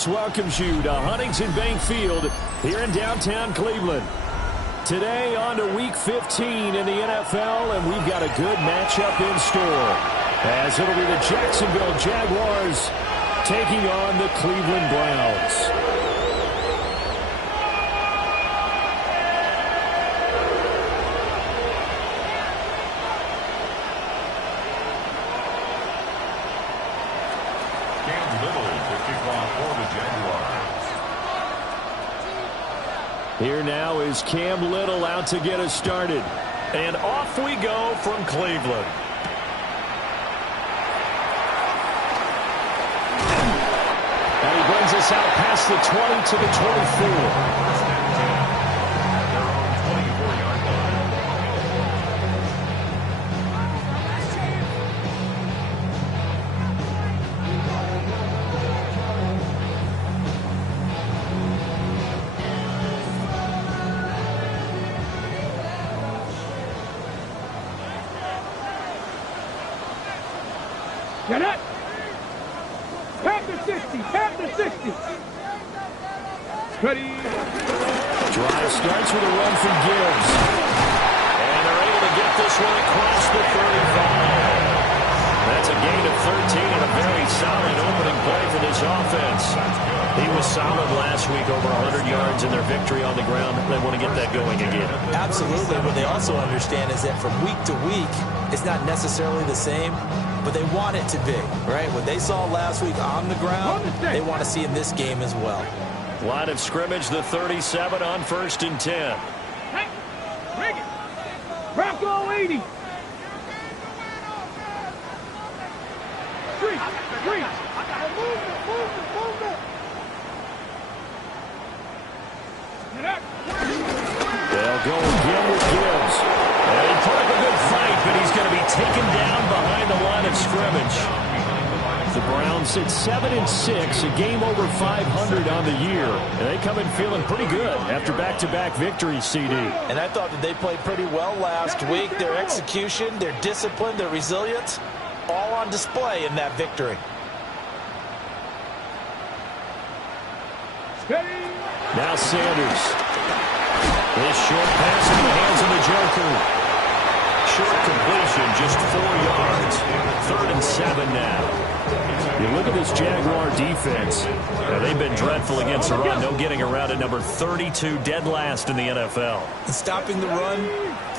Sports welcomes you to Huntington Bank Field here in downtown Cleveland. Today on to Week 15 in the NFL, and we've got a good matchup in store, as it'll be the Jacksonville Jaguars taking on the Cleveland Browns. Here now is Cam Little out to get us started. And off we go from Cleveland. And he brings us out past the 20 to the 24. Get it! Tap the 60! Tap the 60! Ready! Drive starts with a run from Gibbs. And they're able to get this one across the 35. That's a gain of 13 and a very solid opening play for this offense. He was solid last week, over 100 yards in their victory on the ground. They want to get that going again. Absolutely. What they also understand is that from week to week, it's not necessarily the same, but they want it to be, right? What they saw last week on the ground, they want to see in this game as well. Line of scrimmage, the 37 on 1st and 10. Hey, bring it! Bronco 80! Three! Move it! Get up! They'll go again with Gibbs. And he put up a good fight, but he's going to be taken down behind the line of scrimmage. The Browns sit 7-6, a game over 500 on the year. And they come in feeling pretty good after back-to-back victories, CD. And I thought that they played pretty well last week. Their execution, their discipline, their resilience, all on display in that victory. Now Sanders. This short pass in the hands of the Joker. Short completion, just 4 yards. 3rd and 7 now. You look at this Jaguar defense. Now, they've been dreadful against the run. No getting around at number 32, dead last in the NFL. And stopping the run,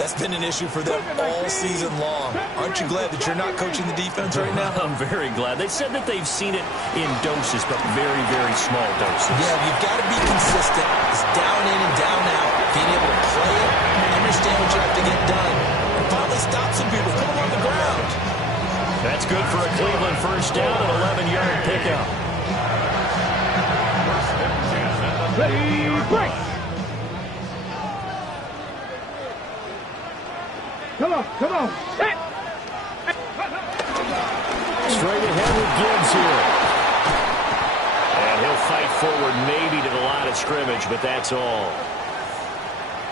that's been an issue for them all season long. Aren't you glad that you're not coaching the defense right now? I'm very glad. They said that they've seen it in doses, but very, very small doses. Yeah, you've got to be consistent. It's down in and down out. Being able to play it, understand what you have to get done, and finally stop some people, put them on the ground. That's good for a Cleveland first down, an 11-yard pickup. Ready, break! Come on! Hit! Straight ahead with Gibbs here. And he'll fight forward maybe to the line of scrimmage, but that's all.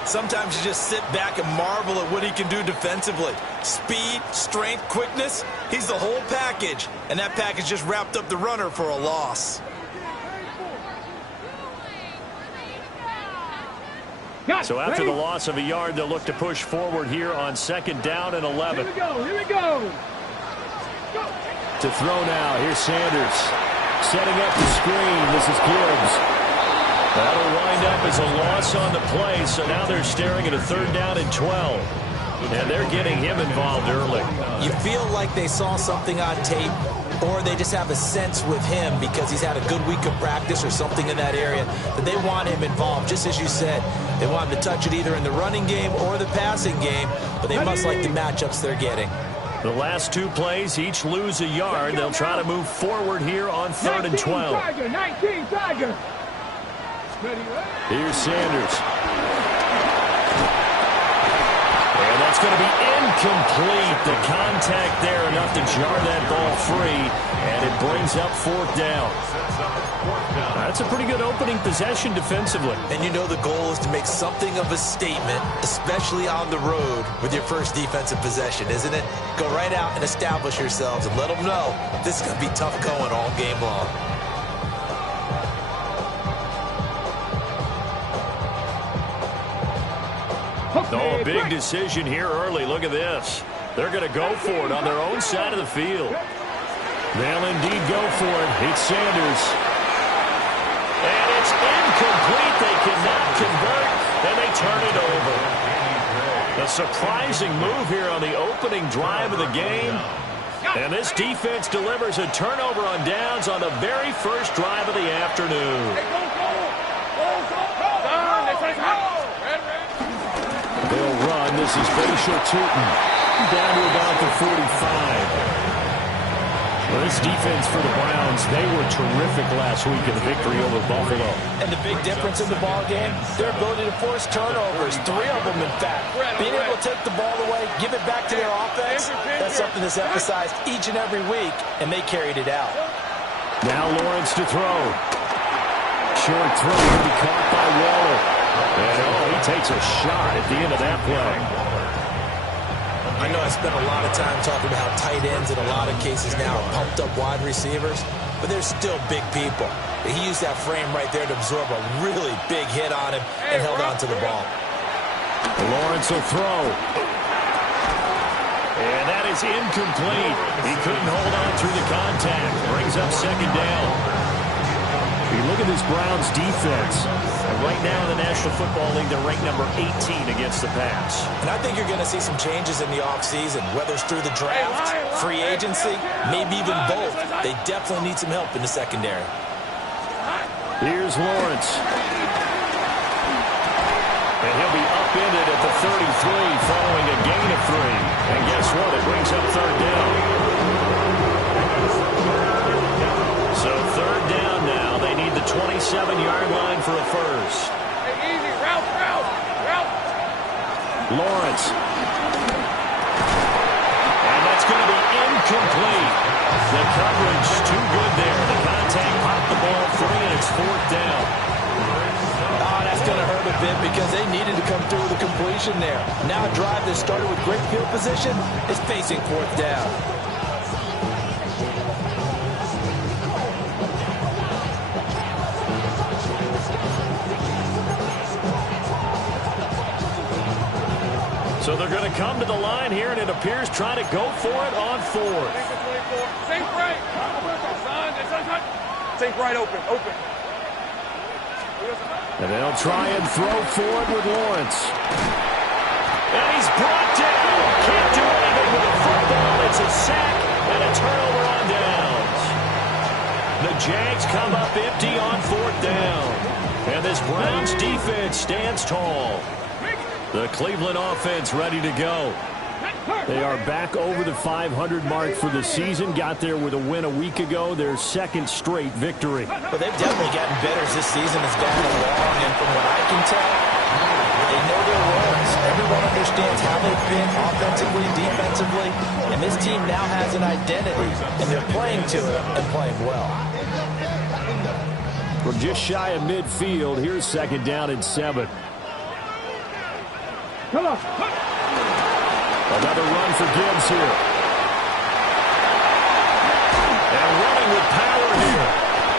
Sometimes you just sit back and marvel at what he can do defensively. Speed, strength, quickness, he's the whole package. And that package just wrapped up the runner for a loss. So after the loss of a yard, they'll look to push forward here on 2nd down and 11. Here we go! To throw now, here's Sanders. Setting up the screen, this is Gibbs. That'll wind up as a loss on the play, so now they're staring at a 3rd down and 12. And they're getting him involved early. You feel like they saw something on tape, or they just have a sense with him because he's had a good week of practice or something in that area that they want him involved. Just as you said, they want him to touch it either in the running game or the passing game, but they must like the matchups they're getting. The last 2 plays, each lose a yard. They'll try to move forward here on 3rd and 12. 19 Tiger! Here's Sanders. And that's going to be incomplete. The contact there enough to jar that ball free, and it brings up 4th down. That's a pretty good opening possession defensively. And you know the goal is to make something of a statement, especially on the road with your first defensive possession, isn't it? Go right out and establish yourselves and let them know this is going to be tough going all game long. Oh, a big decision here early. Look at this. They're going to go for it on their own side of the field. They'll indeed go for it. It's Sanders. And it's incomplete. They cannot convert, and they turn it over. A surprising move here on the opening drive of the game. And this defense delivers a turnover on downs on the very first drive of the afternoon. They'll run. This is Facial Tootin. Down to about the 45. Well, this defense for the Browns, they were terrific last week in the victory over Buffalo. And the big difference in the ball game, their ability to force turnovers, 3 of them in fact. Being able to take the ball away, give it back to their offense, that's something that's emphasized each and every week, and they carried it out. Now Lawrence to throw. Short throw will be caught by Waller. And he takes a shot at the end of that play. I know I spent a lot of time talking about how tight ends in a lot of cases now are pumped up wide receivers, but they're still big people. He used that frame right there to absorb a really big hit on him and held on to the ball. Lawrence will throw. And that is incomplete. He couldn't hold on through the contact. Brings up second down. You look at this Browns defense. And right now in the National Football League, they're ranked number 18 against the pass. And I think you're going to see some changes in the offseason, whether it's through the draft, free agency, maybe even both. They definitely need some help in the secondary. Here's Lawrence. And he'll be upended at the 33 following a gain of 3. And guess what? It brings up third down. So third down now. They need the 27-yard line for a first. Hey, easy. Route. Lawrence. And that's going to be incomplete. The coverage too good there. The contact popped the ball free, and it's fourth down. Oh, that's going to hurt a bit because they needed to come through with a completion there. Now a drive that started with great field position is facing fourth down. So they're going to come to the line here, and it appears trying to go for it on fourth. Think right. Think right open. And they'll try and throw for it with Lawrence. And he's brought down. Can't do anything with the football. It's a sack and a turnover on downs. The Jags come up empty on fourth down. And this Browns defense stands tall. The Cleveland offense ready to go. They are back over the 500 mark for the season. Got there with a win a week ago. Their second straight victory. But they've definitely gotten better as this season has gone along. And from what I can tell, they know their roles. Everyone understands how they've been offensively, defensively. And this team now has an identity. And they're playing to it and playing well. From just shy of midfield, here's second down and 7. Come on. Another run for Gibbs here. And running with power here.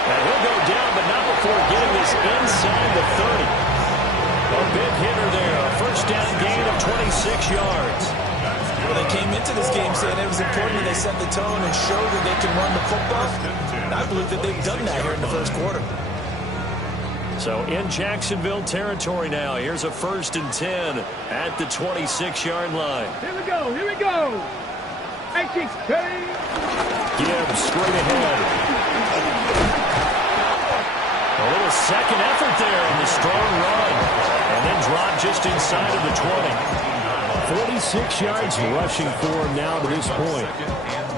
And he'll go down, but not before getting this inside the 30. A big hitter there. A first down gain of 26 yards. Well, they came into this game saying it was important that they set the tone and show that they can run the football. And I believe that they've done that here in the first quarter. So in Jacksonville territory now. Here's a 1st and 10 at the 26-yard line. Here we go. Gibbs straight ahead. A little second effort there on the strong run. And then drop just inside of the 20. 46 yards rushing for him now to this point.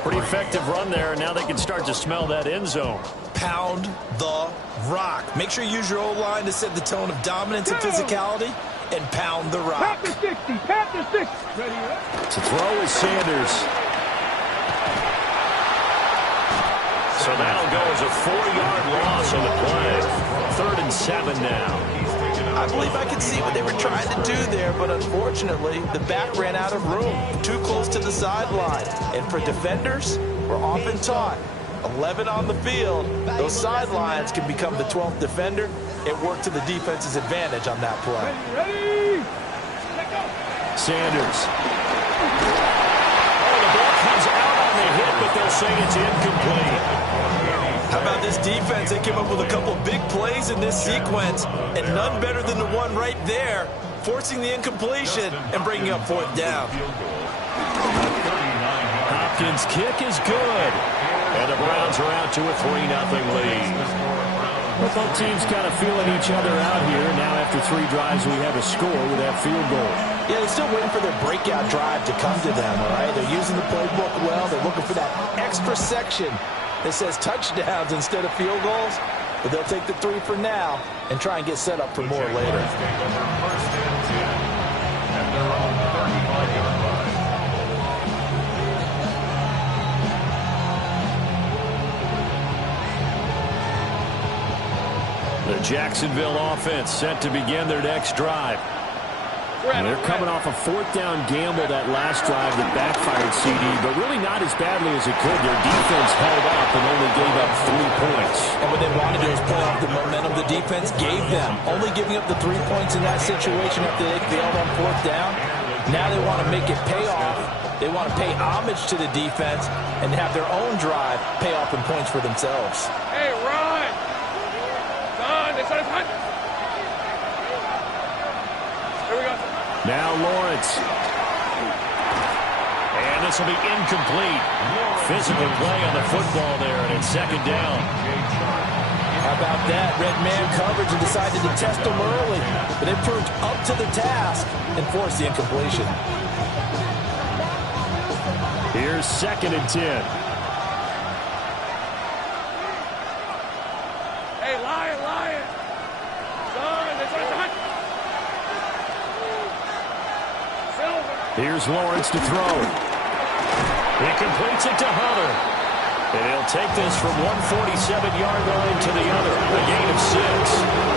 Pretty effective run there, and now they can start to smell that end zone. Pound the rock. Make sure you use your O-line to set the tone of dominance and physicality, and pound the rock. Tap the 60. To throw is Sanders. So that'll go as a 4-yard loss on the play. 3rd and 7 now. I believe I could see what they were trying to do there, but unfortunately, the back ran out of room, too close to the sideline. And for defenders, we're often taught, 11 on the field, those sidelines can become the 12th defender. It worked to the defense's advantage on that play. Ready. Sanders. Oh, the ball comes out on the hit, but they'll say it's incomplete. How about this defense? They came up with a couple big plays in this sequence, and none better than the one right there, forcing the incompletion and bringing up 4th down. Hopkins' kick is good. And the Browns are out to a 3-0 lead. Both teams kind of feeling each other out here. Now after 3 drives, we have a score with that field goal. Yeah, they're still waiting for their breakout drive to come to them, all right? They're using the playbook well. They're looking for that extra section that says touchdowns instead of field goals. But they'll take the 3 for now and try and get set up for more later. The Jacksonville offense set to begin their next drive. And they're coming off a 4th down gamble that last drive that backfired, CD, but really not as badly as it could. Their defense held up and only gave up 3 points. And what they wanted to do is play off the momentum the defense gave them. Only giving up the 3 points in that situation after they failed on 4th down. Now they want to make it pay off. They want to pay homage to the defense and have their own drive pay off in points for themselves. Hey, run! Son, it's on his hunt. Here we go. Now Lawrence. And this will be incomplete. Physical play on the football there, and it's 2nd down. How about that? Red man coverage and decided to test them early. But they proved up to the task and forced the incompletion. Here's 2nd and 10. Hey, Lion! Son, it's on his hunt. Here's Lawrence to throw. He completes it to Hunter. And he'll take this from 147-yard line to the other. A gain of 6.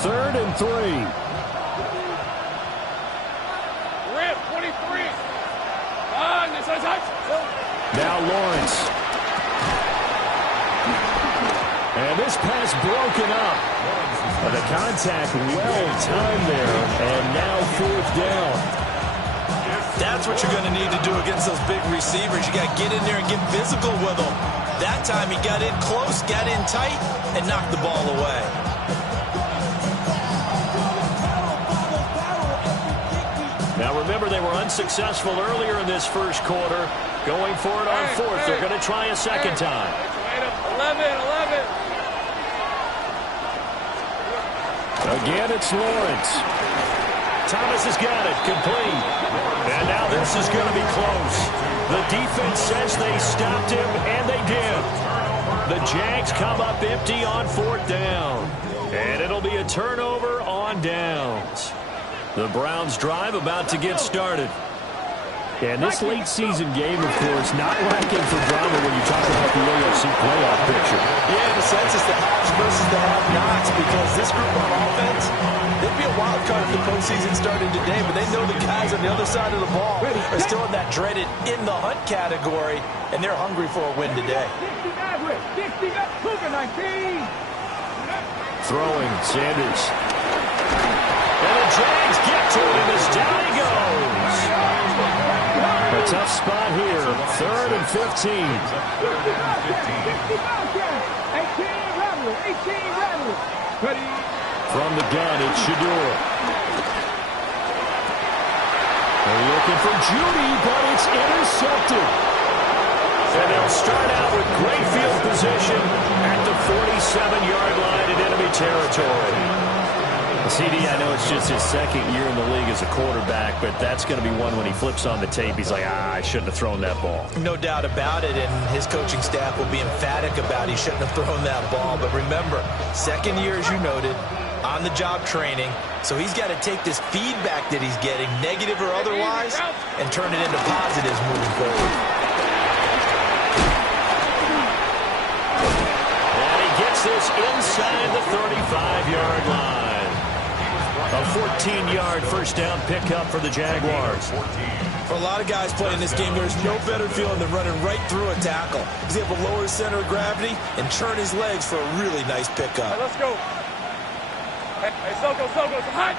Third and 3. Rip, 23. Now Lawrence. And this pass broken up. The contact well-timed there. And now 4th down. That's what you're going to need to do against those big receivers. You got to get in there and get physical with them. That time he got in close, got in tight, and knocked the ball away. Now remember, they were unsuccessful earlier in this first quarter. Going for it on 4th. They're going to try a second time. 11. Again, it's Lawrence. Thomas has got it, complete. And now this is going to be close. The defense says they stopped him, and they did. The Jags come up empty on 4th down. And it'll be a turnover on downs. The Browns drive about to get started. And this late season game, of course, not lacking for drama when you talk about the AFC playoff picture. Yeah, in a sense, it's the haves versus the have-nots, because this group on offense, they'd be a wild card if the postseason started today, but they know the guys on the other side of the ball are still in that dreaded in-the-hunt category, and they're hungry for a win today. Throwing, Sanders. And the Jags get to him as down he goes. A tough spot here. 3rd and 15. From the gun, it's Shador. They're looking for Judy, but it's intercepted. And they'll start out with great field position at the 47-yard line in enemy territory. CD, I know it's just his 2nd year in the league as a quarterback, but that's going to be one when he flips on the tape. He's like, I shouldn't have thrown that ball. No doubt about it, and his coaching staff will be emphatic about he shouldn't have thrown that ball. But remember, 2nd year, as you noted, on-the-job training, so he's got to take this feedback that he's getting, negative or otherwise, and turn it into positives moving forward. inside the 35-yard line. A 14-yard first down pickup for the Jaguars. For a lot of guys playing this game, there's no better feeling than running right through a tackle. He's able to lower his center of gravity and churn his legs for a really nice pickup. Hey, let's go. Hey, Soko, hot.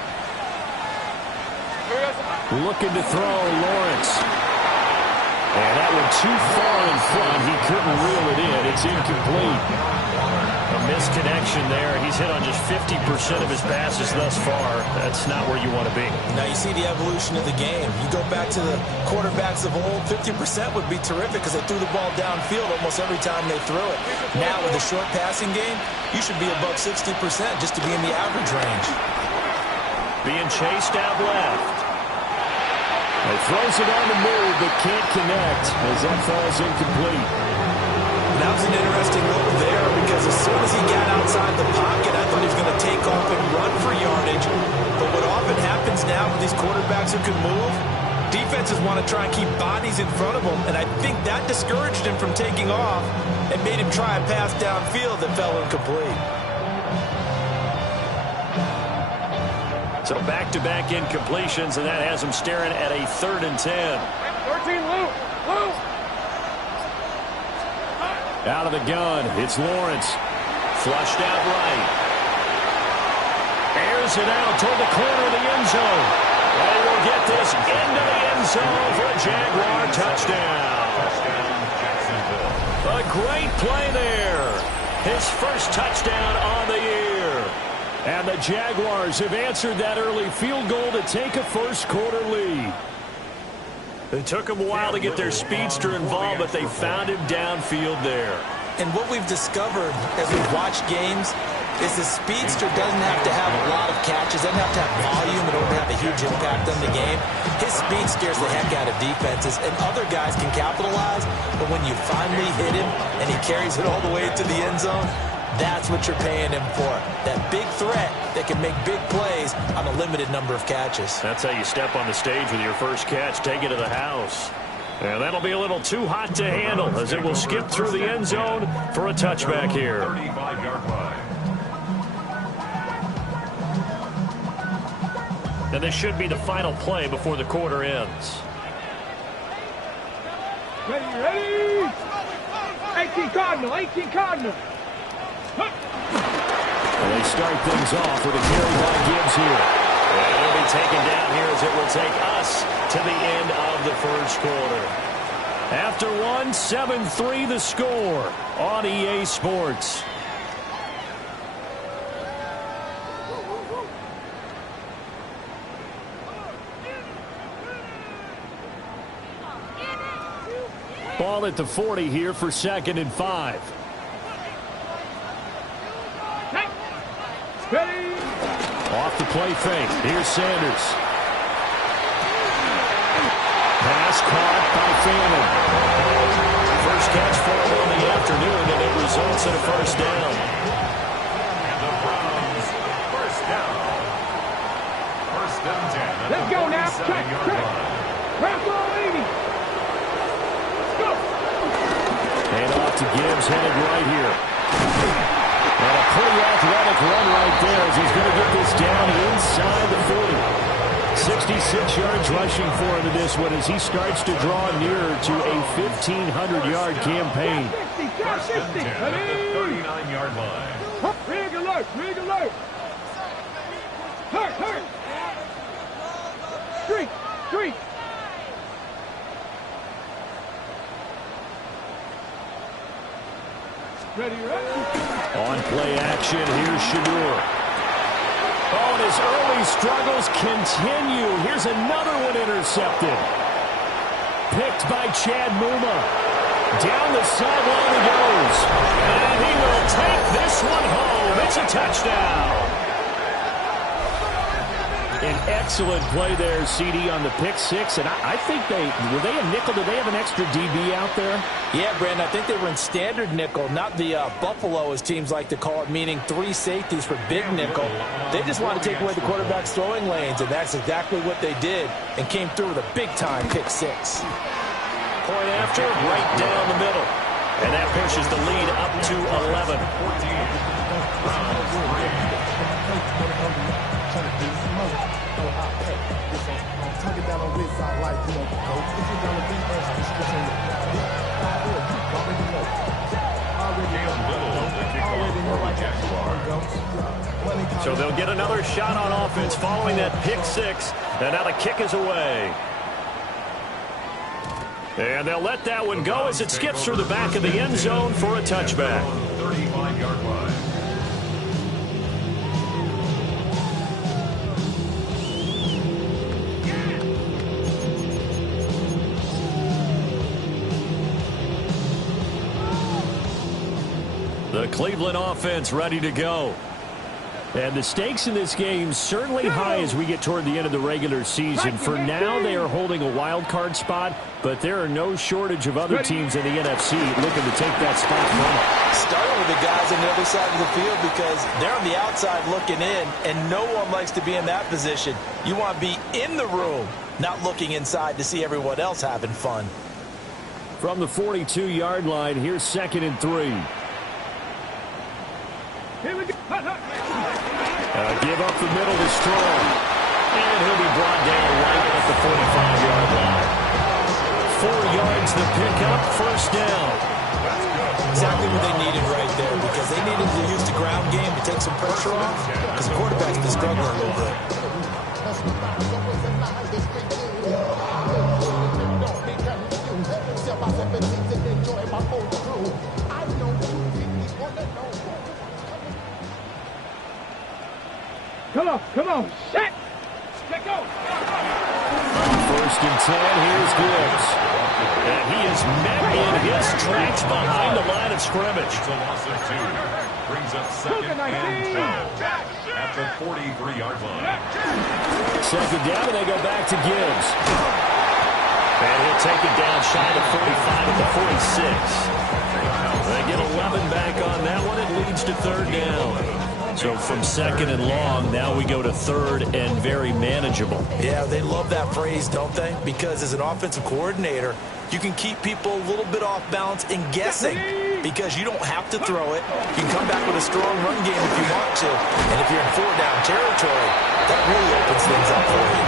Looking to throw, Lawrence. And that one too far in front. He couldn't reel it in. It's incomplete. A misconnection there. He's hit on just 50% of his passes thus far. That's not where you want to be. Now you see the evolution of the game. You go back to the quarterbacks of old, 50% would be terrific because they threw the ball downfield almost every time they threw it. Now with the short passing game, you should be above 60% just to be in the average range. Being chased out left. He throws it on the move, but can't connect as that falls incomplete. That was an interesting look there because as soon as he got outside the pocket, I thought he was going to take off and run for yardage. But what often happens now with these quarterbacks who can move, defenses want to try and keep bodies in front of them, and I think that discouraged him from taking off and made him try a pass downfield that fell incomplete. So back-to-back incompletions, and that has him staring at a 3rd and 10. 13, Lou. Out of the gun, it's Lawrence. Flushed out right. Airs it out toward the corner of the end zone. And we'll get this into the end zone for a Jaguar touchdown. A great play there. His first touchdown on the year. And the Jaguars have answered that early field goal to take a first-quarter lead. It took them a while to get their speedster involved, but they found him downfield there. And what we've discovered as we've watched games is the speedster doesn't have to have a lot of catches, doesn't have to have volume in order to have a huge impact on the game. His speed scares the heck out of defenses, and other guys can capitalize, but when you finally hit him and he carries it all the way to the end zone, that's what you're paying him for. That big threat that can make big plays on a limited number of catches. That's how you step on the stage with your first catch. Take it to the house. And that'll be a little too hot to handle as it will skip through the end zone for a touchback here. 35-yard line. And this should be the final play before the quarter ends. Ready. 18 Cardinal. And they start things off with a carry by Gibbs here. And he'll be taken down here as it will take us to the end of the first quarter. After one, 7-3 the score on EA Sports. Ball at the 40 here for 2nd and 5. Ready. Off the play fake. Here's Sanders. Pass caught by Fannin. First catch for him on the afternoon, and it results in a first down. And the Browns, first down. 1st and 10. Let's go now. Check. Ball 80. Let's go. And off to Gibbs, headed right here. And a pretty athletic run right there as he's going to get this down inside the 40. 66 yards rushing for him in this one as he starts to draw nearer to a 1,500-yard campaign. 60. 39-yard line. Rig alert. Hurt. Street. Ready. On play action, here's Shadur. Oh, and his early struggles continue. Here's another one intercepted. Picked by Chad Muma. Down the sideline he goes. And he will take this one home. It's a touchdown. An excellent play there, CD, on the pick six. And I think were they a nickel? Did they have an extra DB out there? Yeah, Brandon, I think they were in standard nickel, not the Buffalo, as teams like to call it, meaning 3 safeties for big nickel. They just want to take away the quarterback's throwing lanes, and that's exactly what they did and came through with a big-time pick six. Point after, right down the middle. And that pushes the lead up to 11. 14. So they'll get another shot on offense following that pick six. And now the kick is away. And they'll let that one go as it skips through the back of the end zone for a touchback. 35-yard line. The Cleveland offense ready to go. And the stakes in this game certainly high as we get toward the end of the regular season. For now, they are holding a wild card spot, but there are no shortage of other teams in the NFC looking to take that spot from them. Starting with the guys on the other side of the field because they're on the outside looking in, and no one likes to be in that position. You want to be in the room, not looking inside to see everyone else having fun. From the 42-yard line, here's 2nd and 3. Here we go. Give up the middle to Strong. And he'll be brought down right at the 45-yard line. 4 yards the pickup, first down. Exactly what they needed right there because they needed to use the ground game to take some pressure off because the quarterback's been struggling a little bit. Come on, set! Let go! 1st and 10, here's Gibbs. And he is met in his tracks behind the line of scrimmage. It's a loss of 2. Brings up 2nd and 12 at the 43-yard line. 2nd down, and they go back to Gibbs. And he'll take it down shy of 45 at the 46. They get 11 back on that one. It leads to 3rd down. So from 2nd and long, now we go to 3rd and very manageable. Yeah, they love that phrase, don't they? Because as an offensive coordinator, you can keep people a little bit off balance and guessing because you don't have to throw it. You can come back with a strong run game if you want to. And if you're in 4-down territory, that really opens things up for you.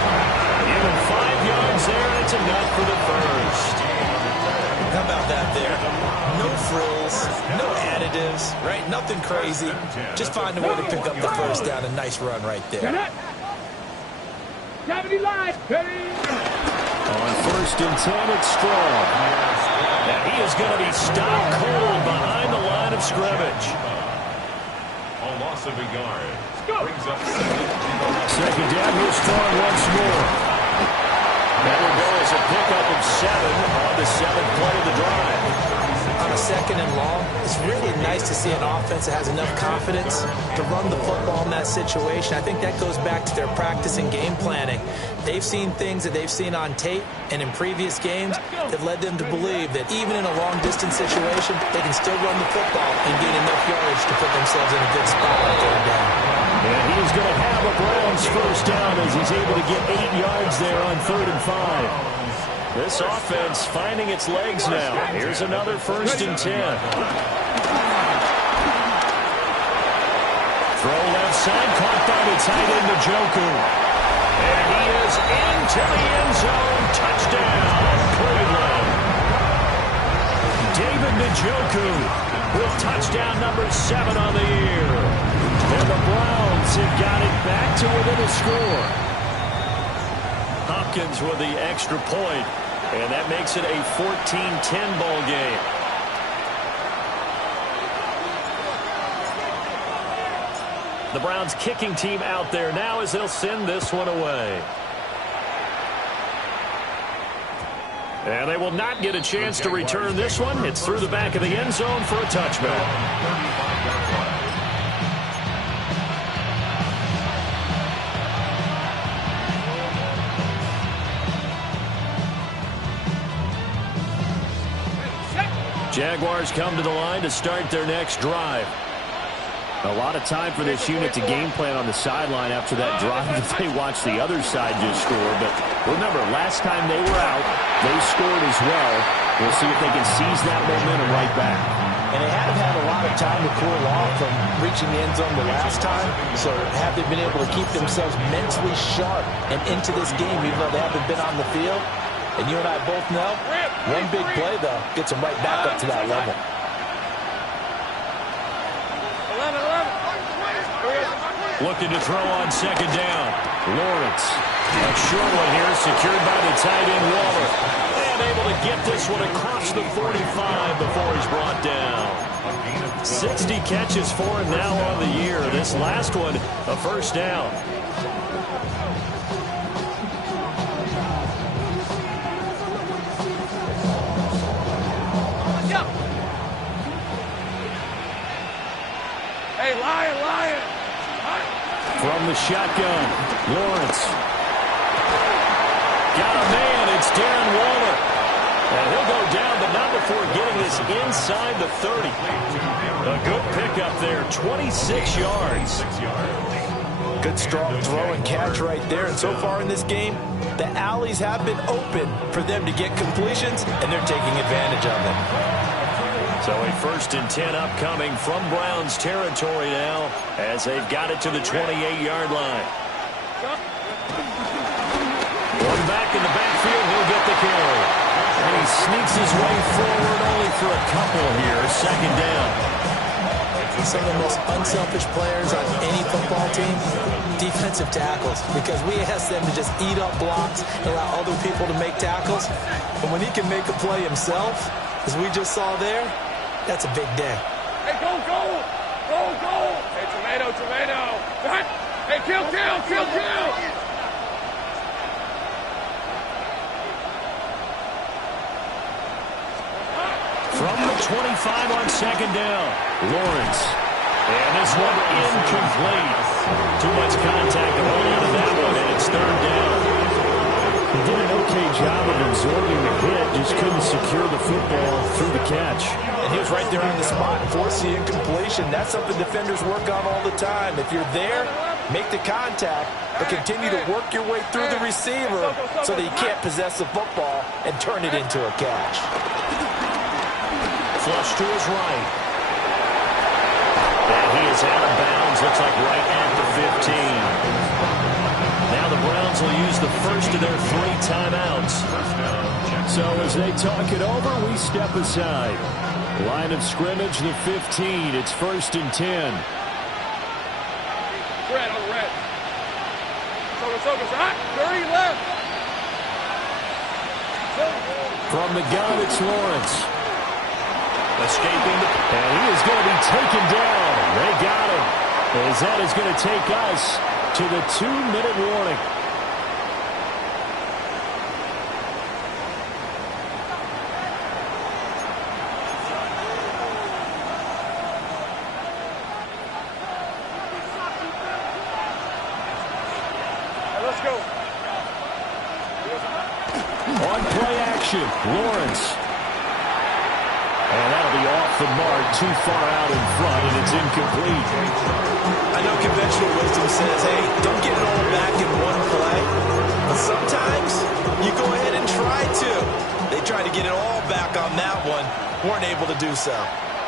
Even 5 yards there, and it's enough for the first. How about that there? No frills, no additives, right? Nothing crazy. Just find a way to pick up the first down. A nice run right there. Gravity line. On 1st and 10, it's Strong. And he is going to be stopped cold behind the line of scrimmage. A loss of a yard. Brings up 2nd down, here's Strong once more. That will go as a pickup of 7 on the 7th play of the drive. On a 2nd and long, it's really nice to see an offense that has enough confidence to run the football in that situation. I think that goes back to their practice and game planning. They've seen things that they've seen on tape and in previous games that led them to believe that even in a long-distance situation, they can still run the football and gain enough yardage to put themselves in a good spot on 3rd down. And he's going to have a Browns first down as he's able to get 8 yards there on 3rd and 5. This offense finding its legs now. Here's another 1st and 10. Throw left side, caught by the tight end, Njoku. And he is into the end zone. Touchdown, Cleveland. David Njoku with touchdown number 7 on the year. And the Browns have got it back to within a score. Hopkins with the extra point, and that makes it a 14-10 ball game. The Browns kicking team out there now as they'll send this one away. And they will not get a chance to return this one. It's through the back of the end zone for a touchback. Jaguars come to the line to start their next drive. A lot of time for this unit to game plan on the sideline after that drive that they watched the other side just score. But remember, last time they were out, they scored as well. We'll see if they can seize that momentum right back. And they haven't had a lot of time to cool off from reaching the end zone the last time. So have they been able to keep themselves mentally sharp and into this game even though they haven't been on the field? And you and I both know, one big play, though, gets them right back up to that level. Looking to throw on second down. Lawrence. A short one here, secured by the tight end Waller. And able to get this one across the 45 before he's brought down. 60 catches for him now on the year. This last one, a first down. Hey, Lion! From the shotgun, Lawrence. Got a man, it's Darren Waller. And he'll go down, but not before getting this inside the 30. A good pickup there, 26 yards. Good strong throw and catch right there. And so far in this game, the alleys have been open for them to get completions, and they're taking advantage of it. So a 1st and 10 upcoming from Browns territory now as they've got it to the 28-yard line. One back in the backfield, he'll get the carry. And he sneaks his way forward only for a couple here. Second down. Some of the most unselfish players on any football team, defensive tackles, because we ask them to just eat up blocks and allow other people to make tackles. But when he can make a play himself, as we just saw there, that's a big day. Hey, go! Hey, tomato! Hey, kill! From the 25 on second down, Lawrence. And this one incomplete. Too much contact to hold on to that one, and it's third down. He did an okay job of absorbing the hit, just couldn't secure the football through the catch. And he was right there on the spot and forced the incompletion. That's something defenders work on all the time. If you're there, make the contact, but continue to work your way through the receiver so that you can't possess the football and turn it into a catch. Flush to his right. And he is out of bounds, looks like right at the 15. Now the Browns will use the first of their 3 timeouts. So as they talk it over, we step aside. Line of scrimmage, the 15. It's 1st and 10. Red on the red. So, hot. 30 left. From the gun, it's Lawrence. Escaping, and he is going to be taken down. They got him. As that is going to take us to the 2-minute warning. Let's go. On play action, Lawrence. And that'll be off the mark, too far out in front, and it's incomplete. I know conventional wisdom says, hey, don't get it all back in one play. But sometimes you go ahead and try to. They tried to get it all back on that one. Weren't able to do so.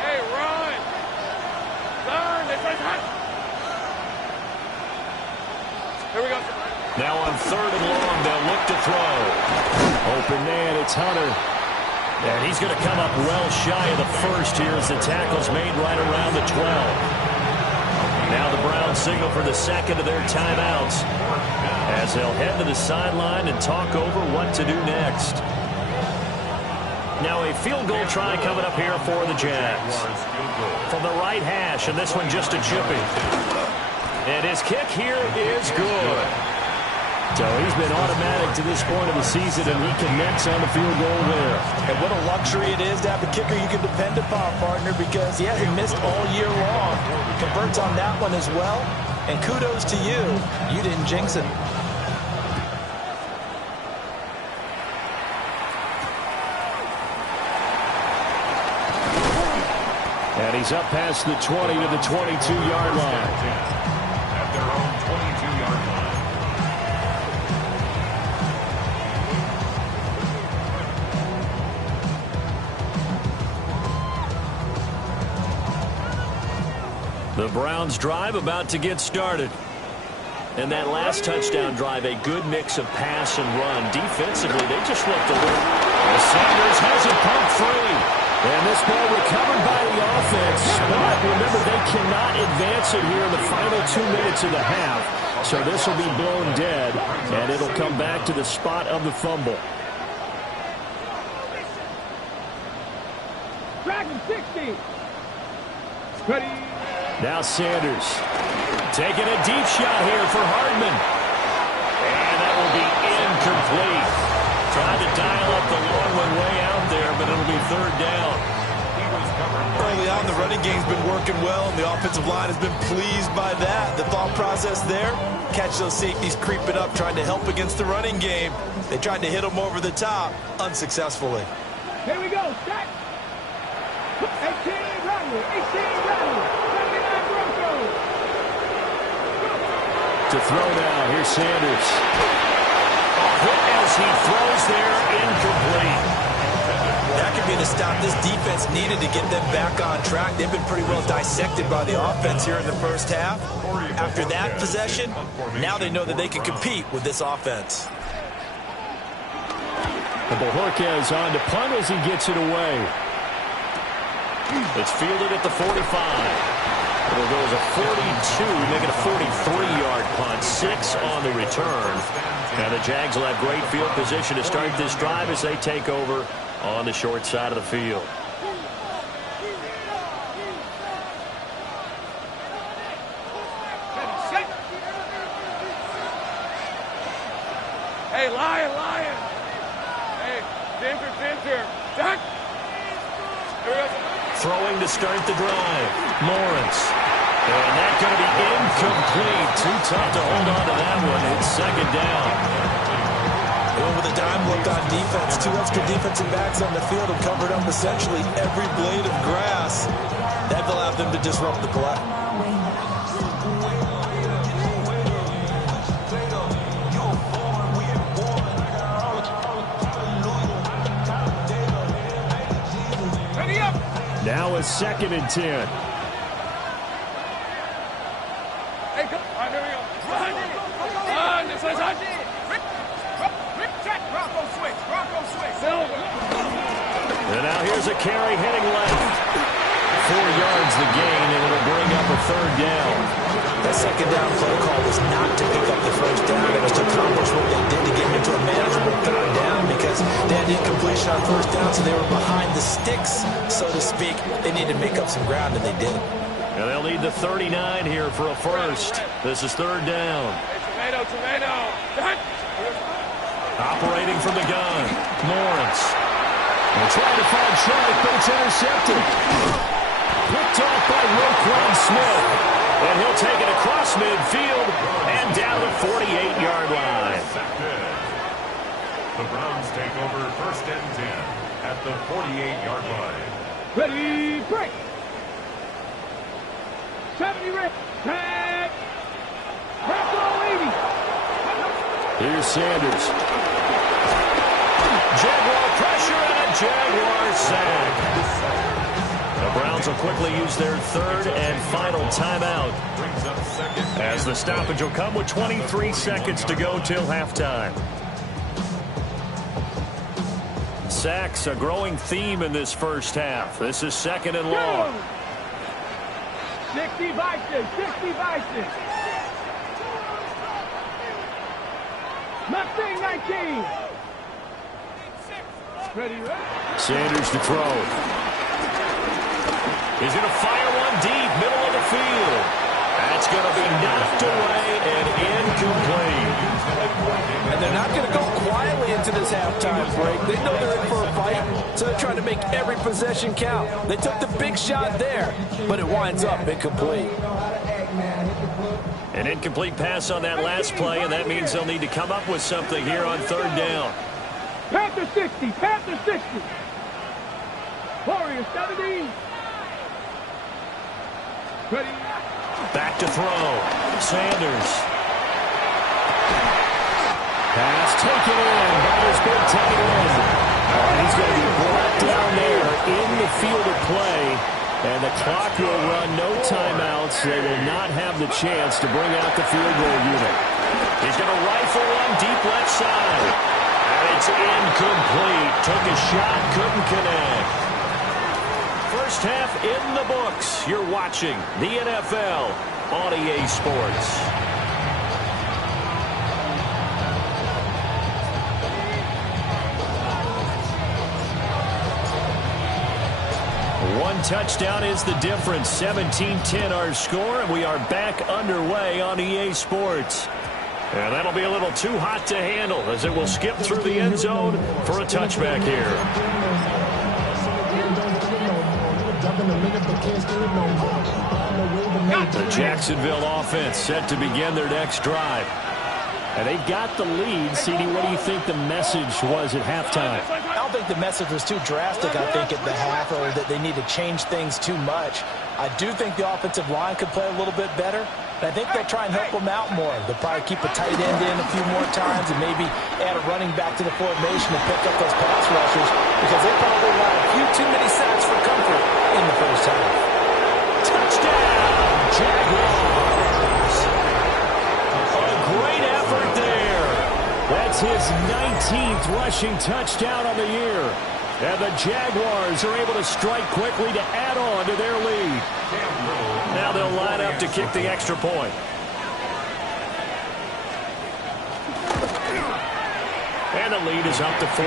Hey, run! Turn! Here we go. Now on 3rd and long, they'll look to throw. Open man, it's Hunter. And he's going to come up well shy of the first here as the tackle's made right around the 12. Now the Browns signal for the second of their timeouts as they'll head to the sideline and talk over what to do next. Now a field goal try coming up here for the Jags. From the right hash, and this one just a chipping. And his kick here is good. So he's been automatic to this point of the season, and he connects on the field goal there. And what a luxury it is to have a kicker you can depend upon, partner, because he hasn't missed all year long. Converts on that one as well. And kudos to you. You didn't jinx it. And he's up past the 20 to the 22-yard line. At their own 22-yard line. The Browns drive about to get started. And that last touchdown drive, a good mix of pass and run. Defensively, they just looked a little. Sanders has it pumped free. And this ball recovered by the offense. But remember, they cannot advance it here in the final 2 minutes of the half. So this will be blown dead, and it'll come back to the spot of the fumble. Dragon 60. Ready. Now Sanders taking a deep shot here for Hardman. And that will be incomplete. Trying to dial up the long one way out there, but it'll be third down. Early on, the running game's been working well, and the offensive line has been pleased by that. The thought process there, catch those safeties creeping up, trying to help against the running game. They tried to hit them over the top, unsuccessfully. Here we go. Set. 18 Bradley. 18 Bradley. 79 Broncos. To throw now, here's Sanders. Quick as he throws there, incomplete. That could be the stop this defense needed to get them back on track. They've been pretty well dissected by the offense here in the first half. After that possession, now they know that they can compete with this offense. Bojorquez on to punt as he gets it away. It's fielded at the 45. It'll go as a 42, make it a 43-yard punt. 6 on the return. Now the Jags will have great field position to start this drive as they take over on the short side of the field. Hey, Lion. Hey, Ginger. Jack. Throwing to start the drive. Lawrence. And that's going to be incomplete. Too tough to hold on to that one. It's second down. With a dime look on defense, 2 extra defensive backs on the field have covered up essentially every blade of grass. That will allow them to disrupt the play. Now a 2nd and 10. Hey, come on, here we go. Run. This is on. Bronco switch. Silver. And now here's a carry heading left. 4 yards the gain, and it'll bring up a third down. That second down play call was not to pick up the first down. It was to accomplish what they did to get into a manageable third down because they had incompletion on first down, so they were behind the sticks, so to speak. They needed to make up some ground, and they did. And they'll need the 39 here for a first. This is third down. Hey, tomato. Operating from the gun. Lawrence. They're trying to find Trout, but it's intercepted. Picked off by Roquan Smith. And he'll take it across midfield and down the 48-yard line. The Browns take over first and 10 at the 48-yard line. Ready, break. 70 red. Tag. Here's Sanders. Jaguar pressure and a Jaguar sack. The Browns will quickly use their third and final timeout, as the stoppage will come with 23 seconds to go till halftime. Sacks, a growing theme in this first half. This is second and long. 60 Vices, 60 Vices. Mustang 19. Ready. Sanders to throw. He's going to fire one deep, middle of the field. That's going to be knocked away and incomplete. And they're not going to go quietly into this halftime break. They know they're in for a fight, so they're trying to make every possession count. They took the big shot there, but it winds up incomplete. An incomplete pass on that last play, and that means they'll need to come up with something here on third down. Panther 60, Panther 60. Warriors 70. Ready. Back to throw. Sanders. Pass taken in by his big tight end. He's going to be brought down there in the field of play. And the clock will run, no timeouts. They will not have the chance to bring out the field goal unit. He's going to rifle one deep left side. And it's incomplete. Took a shot, couldn't connect. First half in the books. You're watching the NFL on EA Sports. One touchdown is the difference. 17-10 our score, and we are back underway on EA Sports. And that'll be a little too hot to handle as it will skip through the end zone for a touchback here. The Jacksonville offense set to begin their next drive. And they've got the lead. CD, what do you think the message was at halftime? I don't think the message was too drastic, I think, at the half, or that they need to change things too much. I do think the offensive line could play a little bit better. And I think they'll try and help them out more. They'll probably keep a tight end in a few more times and maybe add a running back to the formation to pick up those pass rushers, because they probably allowed a few too many sacks for comfort in the first half. Touchdown, Jaguars! A great effort there. That's his 19th rushing touchdown on the year. And the Jaguars are able to strike quickly to add on to their lead. Now they'll line up to kick the extra point. And the lead is up to 14.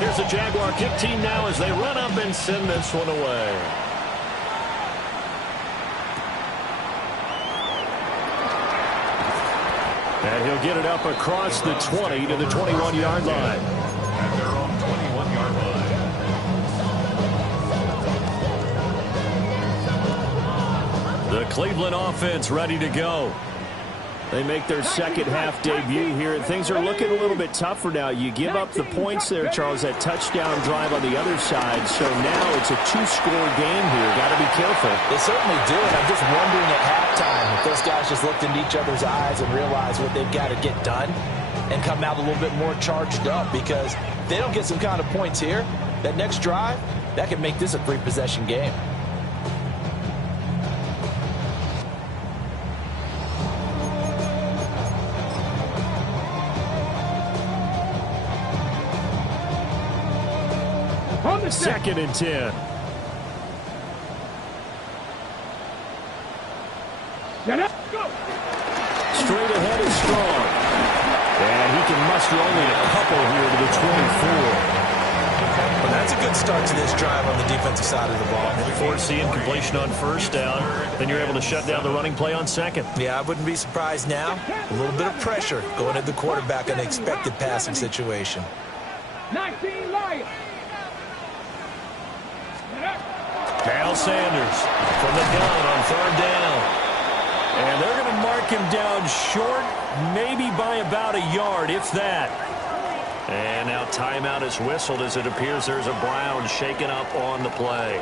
Here's the Jaguar kick team now as they run up and send this one away. And he'll get it up across the 20 to the 21-yard line. At their own 21-yard line. The Cleveland offense ready to go. They make their second half debut here, and things are looking a little bit tougher now. You give up the points there, Charles, that touchdown drive on the other side. So now it's a two-score game here. Got to be careful. They certainly do, and I'm just wondering at halftime if those guys just looked into each other's eyes and realized what they've got to get done and come out a little bit more charged up, because if they don't get some kind of points here, that next drive, that could make this a three-possession game. Second and 10. Straight ahead is Strong. And he can muster only a couple here to the 24. Well, that's a good start to this drive on the defensive side of the ball. Force the incompletion on first down. Then you're able to shut down the running play on second. Yeah, I wouldn't be surprised now. A little bit of pressure going at the quarterback in an expected passing situation. 19 Lions. Kyle Sanders from the gun on third down. And they're going to mark him down short, maybe by about a yard, if that. And now timeout is whistled as it appears there's a Brown shaken up on the play.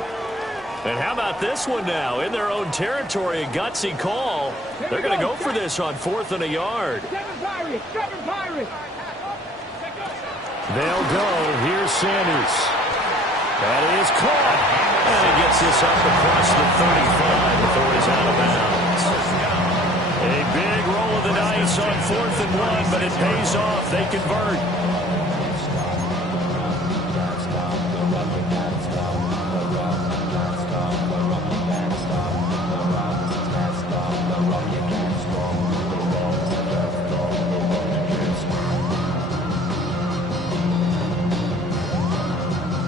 And how about this one now? In their own territory, a gutsy call. They're going to go for this on 4th and a yard. Seven Pirates. They'll go. Here's Sanders. That is caught. And he gets this up across the 35 before he's out of bounds. A big roll of the dice on 4th and 1, but it pays off. They convert.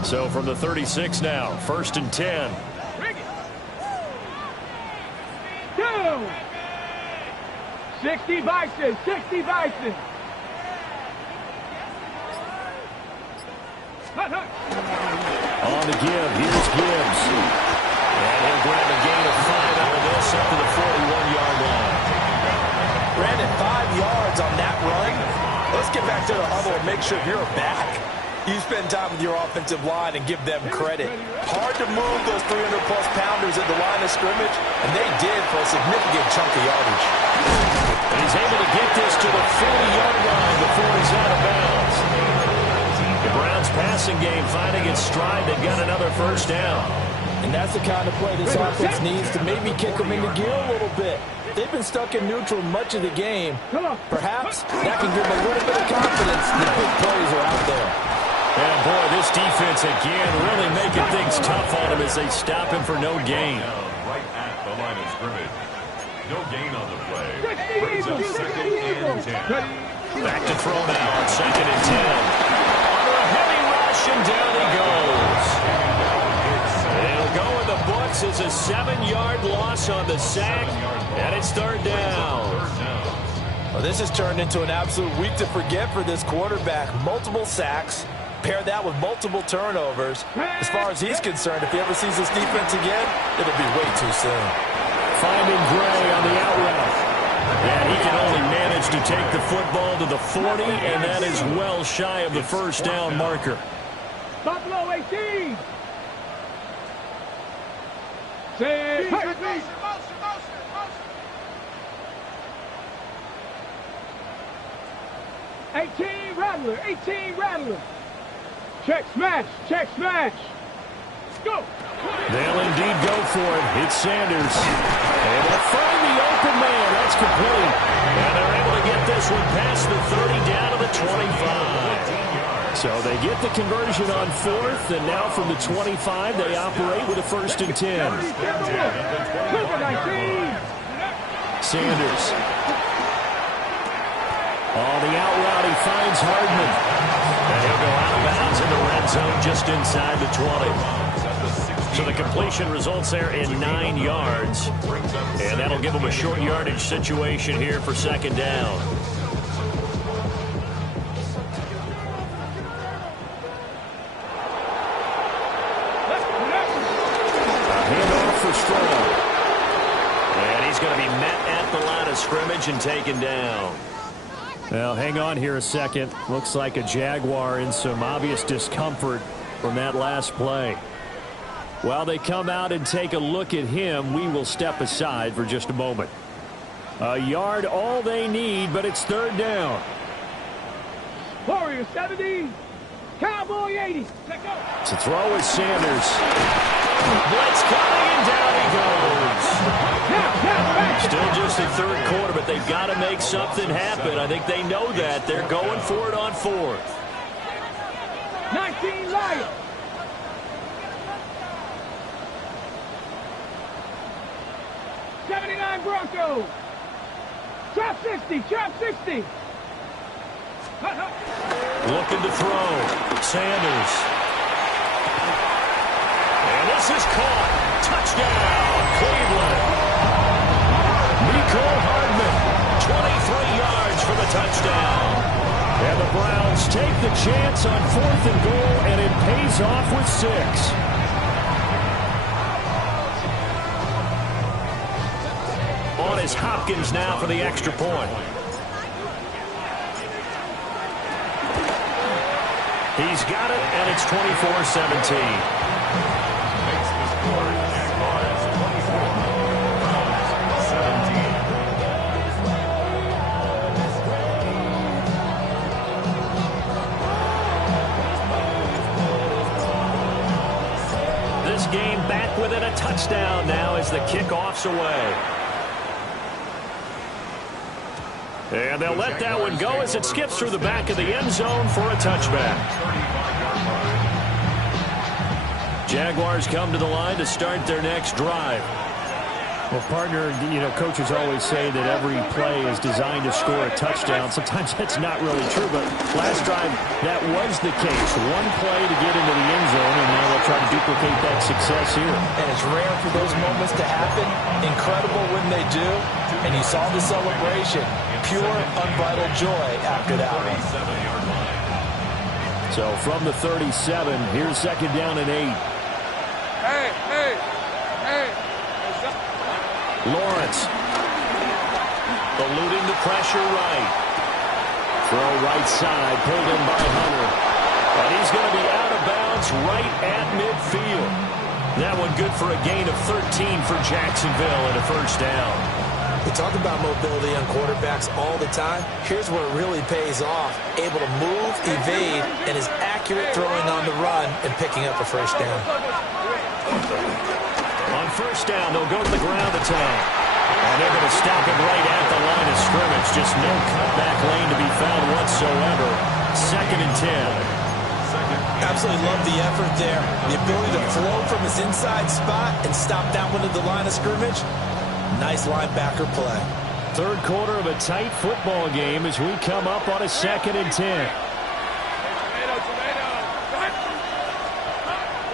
So from the 36 now, 1st and 10. Bring it. 2. 60 Bison. 60 Bison. On the give, here's Gibbs. And he'll grab a gain of 5 out of this up to the 41-yard line. Brandon, to the huddle and make sure you're back. You spend time with your offensive line and give them credit. Hard to move those 300-plus pounders at the line of scrimmage, and they did for a significant chunk of yardage. And he's able to get this to the 40-yard line before he's out of bounds. The Browns passing game finding its stride. They've got another first down. And that's the kind of play this offense needs to maybe kick them into gear a little bit. They've been stuck in neutral much of the game. Perhaps that can give them a little bit of confidence that big plays are out there. And boy, this defense again really making things tough on him as they stop him for no gain. Right at the line of scrimmage. No gain on the play. Brings up 2nd and 10. Back to throw now on 2nd and 10. Under a heavy rush, and down he goes. It'll go in the books as a 7-yard loss on the sack, and it's 3rd down. Well, this has turned into an absolute week to forget for this quarterback. Multiple sacks. Pair that with multiple turnovers. As far as he's concerned, if he ever sees this defense again, it'll be way too soon. Finding Gray on the out route. And he can only manage to take the football to the 40, and that is well shy of the first down marker. Buffalo 18. Say, hey. 18 Rattler, 18 Rattler. Check smash, check smash. Go. They'll indeed go for it. It's Sanders. And they'll find the open man. That's complete. And they're able to get this one past the 30 down to the 25. So they get the conversion on 4th, and now from the 25, they operate with a 1st and 10. Sanders. On the out route, he finds Hardman. And he'll go out of bounds in the red zone just inside the 20. So the completion results there in 9 yards. And that'll give them a short yardage situation here for 2nd down. Handoff for Strong. And he's going to be met at the line of scrimmage and taken down. Well, hang on here a second. Looks like a Jaguar in some obvious discomfort from that last play. While they come out and take a look at him, we will step aside for just a moment. A yard all they need, but it's 3rd down. Warrior 70, Cowboy 80. Let's go. To throw is Sanders. Blitz coming, and down he goes. Still just the 3rd quarter, but they've got to make something happen. I think they know that. They're going for it on 4th. 19 Lions. '79 Broncos. Trap 60, trap 60. Looking to throw. Sanders. And this is caught. Touchdown, Cleveland. Mecole Hardman, 23 yards for the touchdown. And the Browns take the chance on 4th and goal, and it pays off with 6. On is Hopkins now for the extra point. He's got it, and it's 24-17. Makes the score Jaguars 24, Browns 17. This game back within a touchdown now as the kickoff's away. And they'll let that one go as it skips through the back of the end zone for a touchback. Jaguars come to the line to start their next drive. Well, partner, you know, coaches always say that every play is designed to score a touchdown. Sometimes that's not really true, but last drive, that was the case. One play to get into the end zone, and now they'll try to duplicate that success here. And it's rare for those moments to happen. Incredible when they do. And you saw the celebration. Pure, unbridled joy after that one. So from the 37, here's 2nd down and 8. Hey. Lawrence eluding the pressure right. Throw right side, pulled in by Hunter. And he's going to be out of bounds right at midfield. That one good for a gain of 13 for Jacksonville and a first down. We talk about mobility on quarterbacks all the time. Here's where it really pays off. Able to move, evade, and is accurate throwing on the run and picking up a first down. On first down, they'll go to the ground attack. And they're going to stop it right at the line of scrimmage. Just no cutback lane to be found whatsoever. 2nd and 10. Absolutely love the effort there. The ability to flow from his inside spot and stop that one at the line of scrimmage. Nice linebacker play. Third quarter of a tight football game as we come up on a 2nd and 10.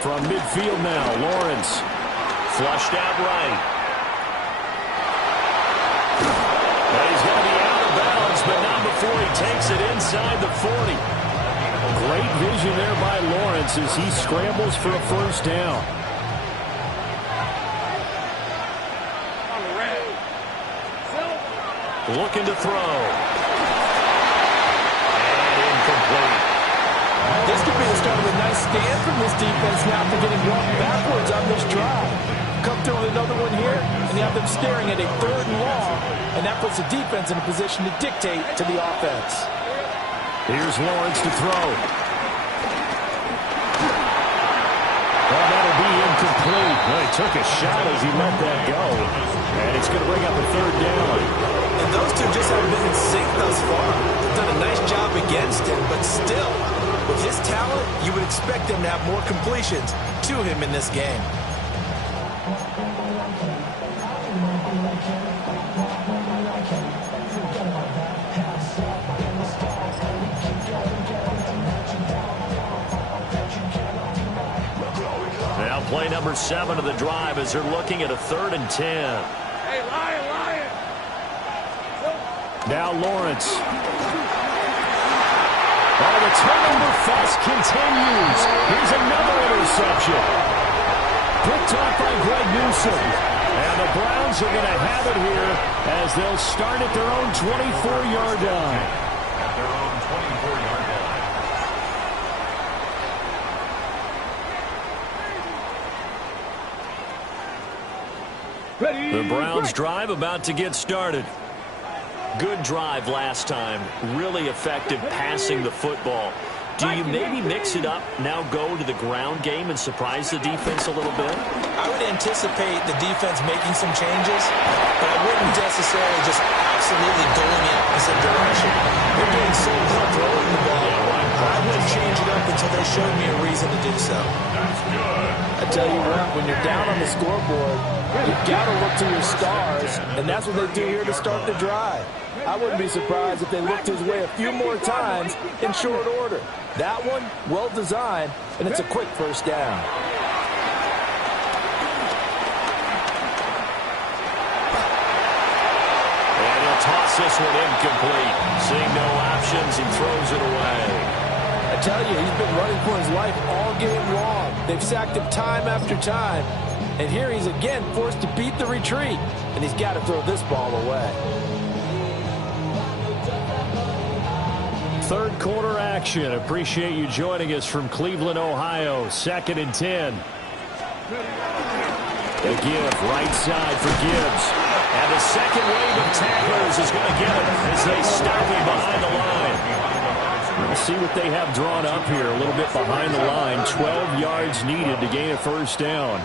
From midfield now, Lawrence. Flushed out right. And he's going to be out of bounds, but not before he takes it inside the 40. Great vision there by Lawrence as he scrambles for a first down. Looking to throw. And incomplete. This could be the start of a nice stand from this defense now for getting walked backwards on this drive. Come through with another one here, and you have them staring at a 3rd and long, and that puts the defense in a position to dictate to the offense. Here's Lawrence to throw. Well, that'll be incomplete. Well, he took a shot as he let that go. And it's going to bring up a 3rd down. And those two just haven't been in sync thus far. They've done a nice job against him, but still, with his talent, you would expect him to have more completions to him in this game. Now play number 7 of the drive as they're looking at a 3rd and 10. Hey, Lion. Now Lawrence. Oh, the turnover fest continues. Here's another interception. Picked off by Greg Newsome. And the Browns are going to have it here as they'll start at their own 24-yard line. At their own 24-yard line. The Browns drive about to get started. Good drive last time. Really effective passing the football. Do you maybe mix it up, now go to the ground game and surprise the defense a little bit? I would anticipate the defense making some changes, but I wouldn't necessarily just absolutely go in the opposite direction. They're doing so good throwing the ball. I wouldn't change it up until they showed me a reason to do so. That's good. I tell you what, when you're down on the scoreboard, you've got to look to your stars, and that's what they do here to start the drive. I wouldn't be surprised if they looked his way a few more times in short order. That one, well designed, and it's a quick first down. And he'll toss this one incomplete. Seeing no options, he throws it away. I tell you, he's been running for his life all game long. They've sacked him time after time. And here he's again forced to beat the retreat. And he's got to throw this ball away. Third quarter action. Appreciate you joining us from Cleveland, Ohio. 2nd and 10. A give right side for Gibbs. And the second wave of tacklers is going to get him as they stop him behind the line. We'll see what they have drawn up here. A little bit behind the line. 12 yards needed to gain a first down.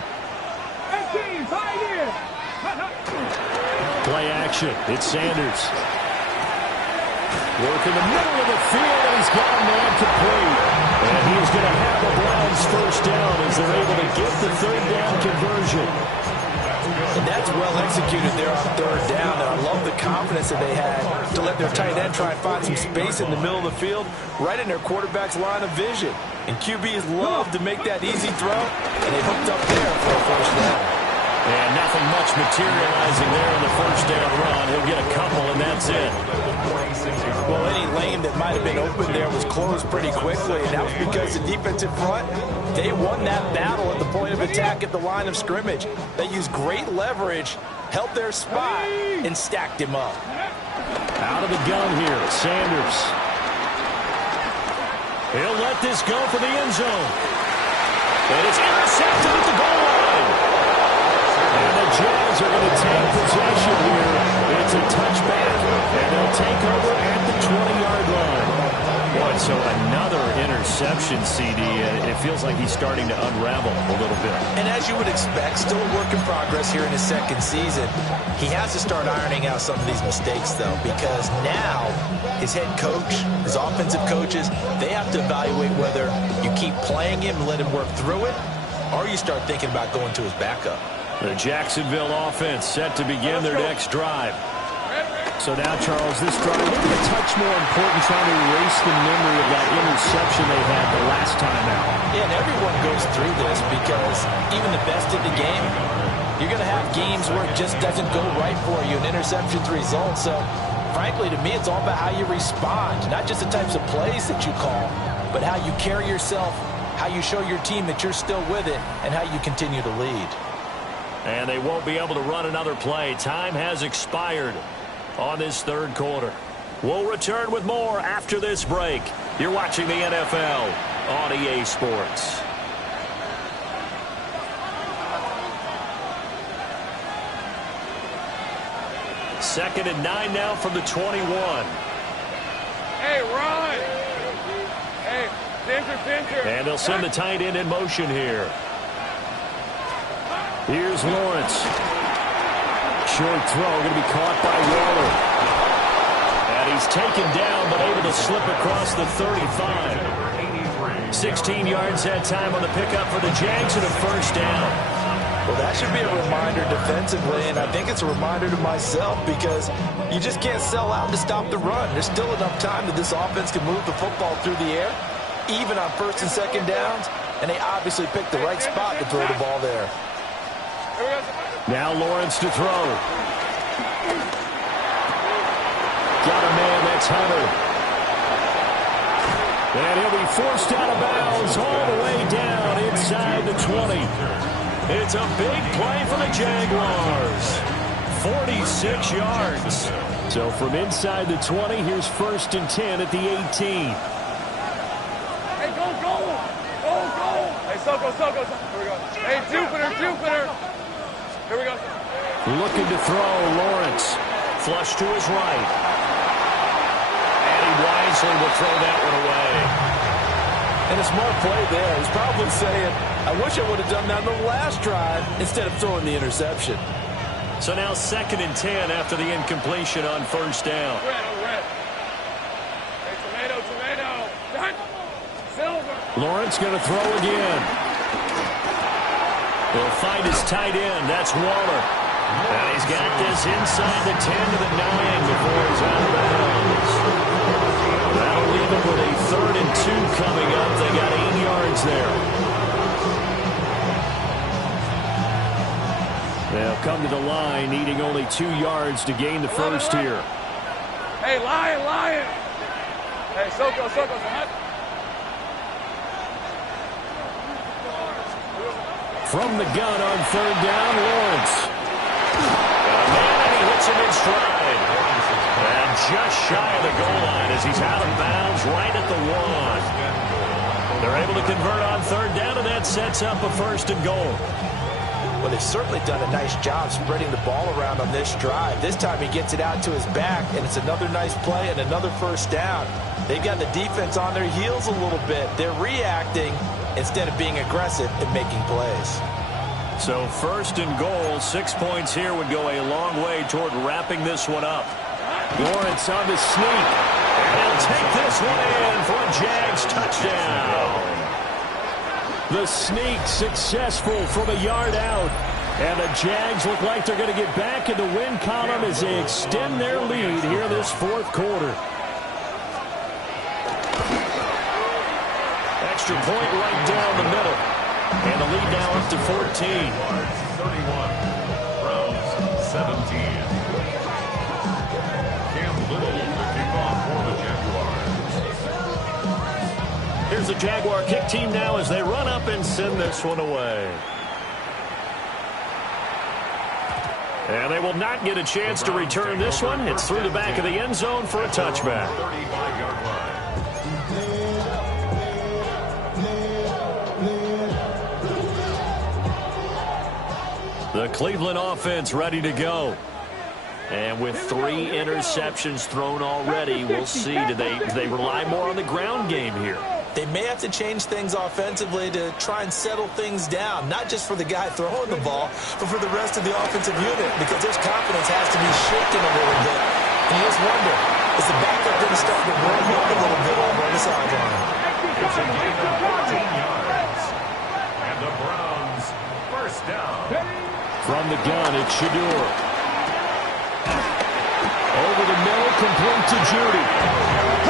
18, Pioneer. Play action. It's Sanders. Work in the middle of the field, and he's got a man complete. And he is going to have the Browns first down as they're able to get the 3rd down conversion. And that's well executed there on 3rd down. And I love the confidence that they had to let their tight end try and find some space in the middle of the field, right in their quarterback's line of vision. And QBs love to make that easy throw, and they hooked up there for a first down. And nothing much materializing there in the first down run. He'll get a couple, and that's it. Well, any lane that might have been open there was closed pretty quickly, and that was because the defensive front, they won that battle at the point of attack at the line of scrimmage. They used great leverage, held their spot, and stacked him up. Out of the gun here, Sanders. He'll let this go for the end zone. And it's intercepted at the goal line. And the Jags are going to take possession here. It's a touchback, and they'll take over at the 20-yard line. Boy, so another interception, CD, and it feels like he's starting to unravel a little bit. And as you would expect, still a work in progress here in his second season. He has to start ironing out some of these mistakes, though, because now his head coach, his offensive coaches, they have to evaluate whether you keep playing him and let him work through it, or you start thinking about going to his backup. The Jacksonville offense set to begin their next drive. So now, Charles, this drive maybe a touch more important, trying to erase the memory of that interception they had the last time out. Yeah, and everyone goes through this because even the best in the game, you're going to have games where it just doesn't go right for you, and interceptions result. So, frankly, to me, it's all about how you respond, not just the types of plays that you call, but how you carry yourself, how you show your team that you're still with it, and how you continue to lead. And they won't be able to run another play. Time has expired on this third quarter. We'll return with more after this break. You're watching the NFL on EA Sports. Second and 9 now from the 21. Hey, run! Hey, center. And they'll send the tight end in motion here. Here's Lawrence. Short throw, going to be caught by Waller. And he's taken down, but able to slip across the 35. 16 yards that time on the pickup for the Jags and a first down. Well, that should be a reminder defensively, and I think it's a reminder to myself because you just can't sell out to stop the run. There's still enough time that this offense can move the football through the air, even on first and second downs, and they obviously picked the right spot to throw the ball there. Now Lawrence to throw. Got a man, that's Hunter. And he'll be forced out of bounds all the way down inside the 20. It's a big play for the Jaguars. 46 yards. So from inside the 20, here's first and 10 at the 18. Hey, go! Hey, Soko. Here we go. Hey, Jupiter. Here we go. Looking to throw, Lawrence. Flush to his right. And he wisely will throw that one away. And a smart play there. He's probably saying, I wish I would have done that in the last drive instead of throwing the interception. So now second and 10 after the incompletion on first down. Red. Hey, tomato. Silver. Lawrence going to throw again. He'll find his tight end. That's Waller. And he's got this inside the 10 to the 9 before he's out of bounds. That'll leave him with a 3rd and 2 coming up. They got 8 yards there. They'll come to the line, needing only 2 yards to gain the first here. Hey, Lion. Hey, Soko. From the gun on third down, Lawrence. And he hits him in stride. And just shy of the goal line as he's out of bounds right at the 1. They're able to convert on third down, and that sets up a first and goal. Well, they've certainly done a nice job spreading the ball around on this drive. This time he gets it out to his back, and it's another nice play and another first down. They've got the defense on their heels a little bit. They're reacting instead of being aggressive and making plays. So first and goal, 6 points here would go a long way toward wrapping this one up. Lawrence on the sneak. And he'll take this one in for a Jags touchdown. The sneak successful from a yard out. And the Jags look like they're going to get back in the win column as they extend their lead here this fourth quarter. Extra point right down the middle. And the lead now up to 14. 31. Browns 17. Cam Little to kick off for the Jaguars. Here's the Jaguar kick team now as they run up and send this one away. And they will not get a chance to return this one. It's through the back of the end zone for a touchback. 35-yard line. The Cleveland offense ready to go. And with 3 interceptions thrown already, we'll see. Do they rely more on the ground game here? They may have to change things offensively to try and settle things down, not just for the guy throwing the ball, but for the rest of the offensive unit, because their confidence has to be shifting a little bit. And you just wonder, is the backup going to start to warm up a little bit over on the sideline? It's a gain of 14 yards. And the Browns first down. From the gun, it's Shador. Over the middle, complete to Judy.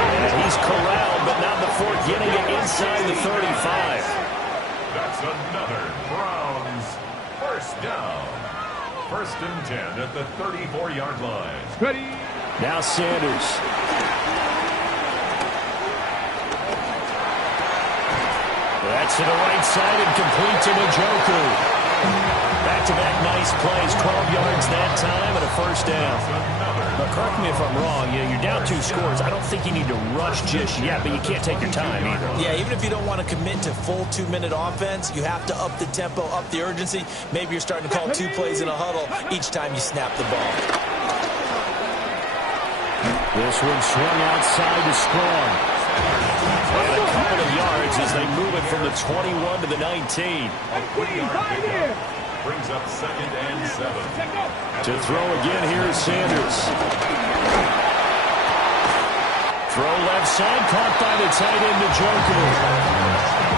And he's corralled, but not before getting it inside the 35. That's another Browns first down. 1st and 10 at the 34-yard line. Ready. Now Sanders. That's to the right side and complete to Njoku. Back-to-back nice plays, 12 yards that time and a first down. But correct me if I'm wrong, you're down 2 scores. I don't think you need to rush just yet, but you can't take your time either. Yeah, even if you don't want to commit to full 2-minute offense, you have to up the tempo, up the urgency. Maybe you're starting to call 2 plays in a huddle each time you snap the ball. This one swung outside to Strong. And a couple of yards as they move it from the 21 to the 19. Brings up 2nd and 7. To throw again, here's Sanders. Throw left side, caught by the tight end Njoku.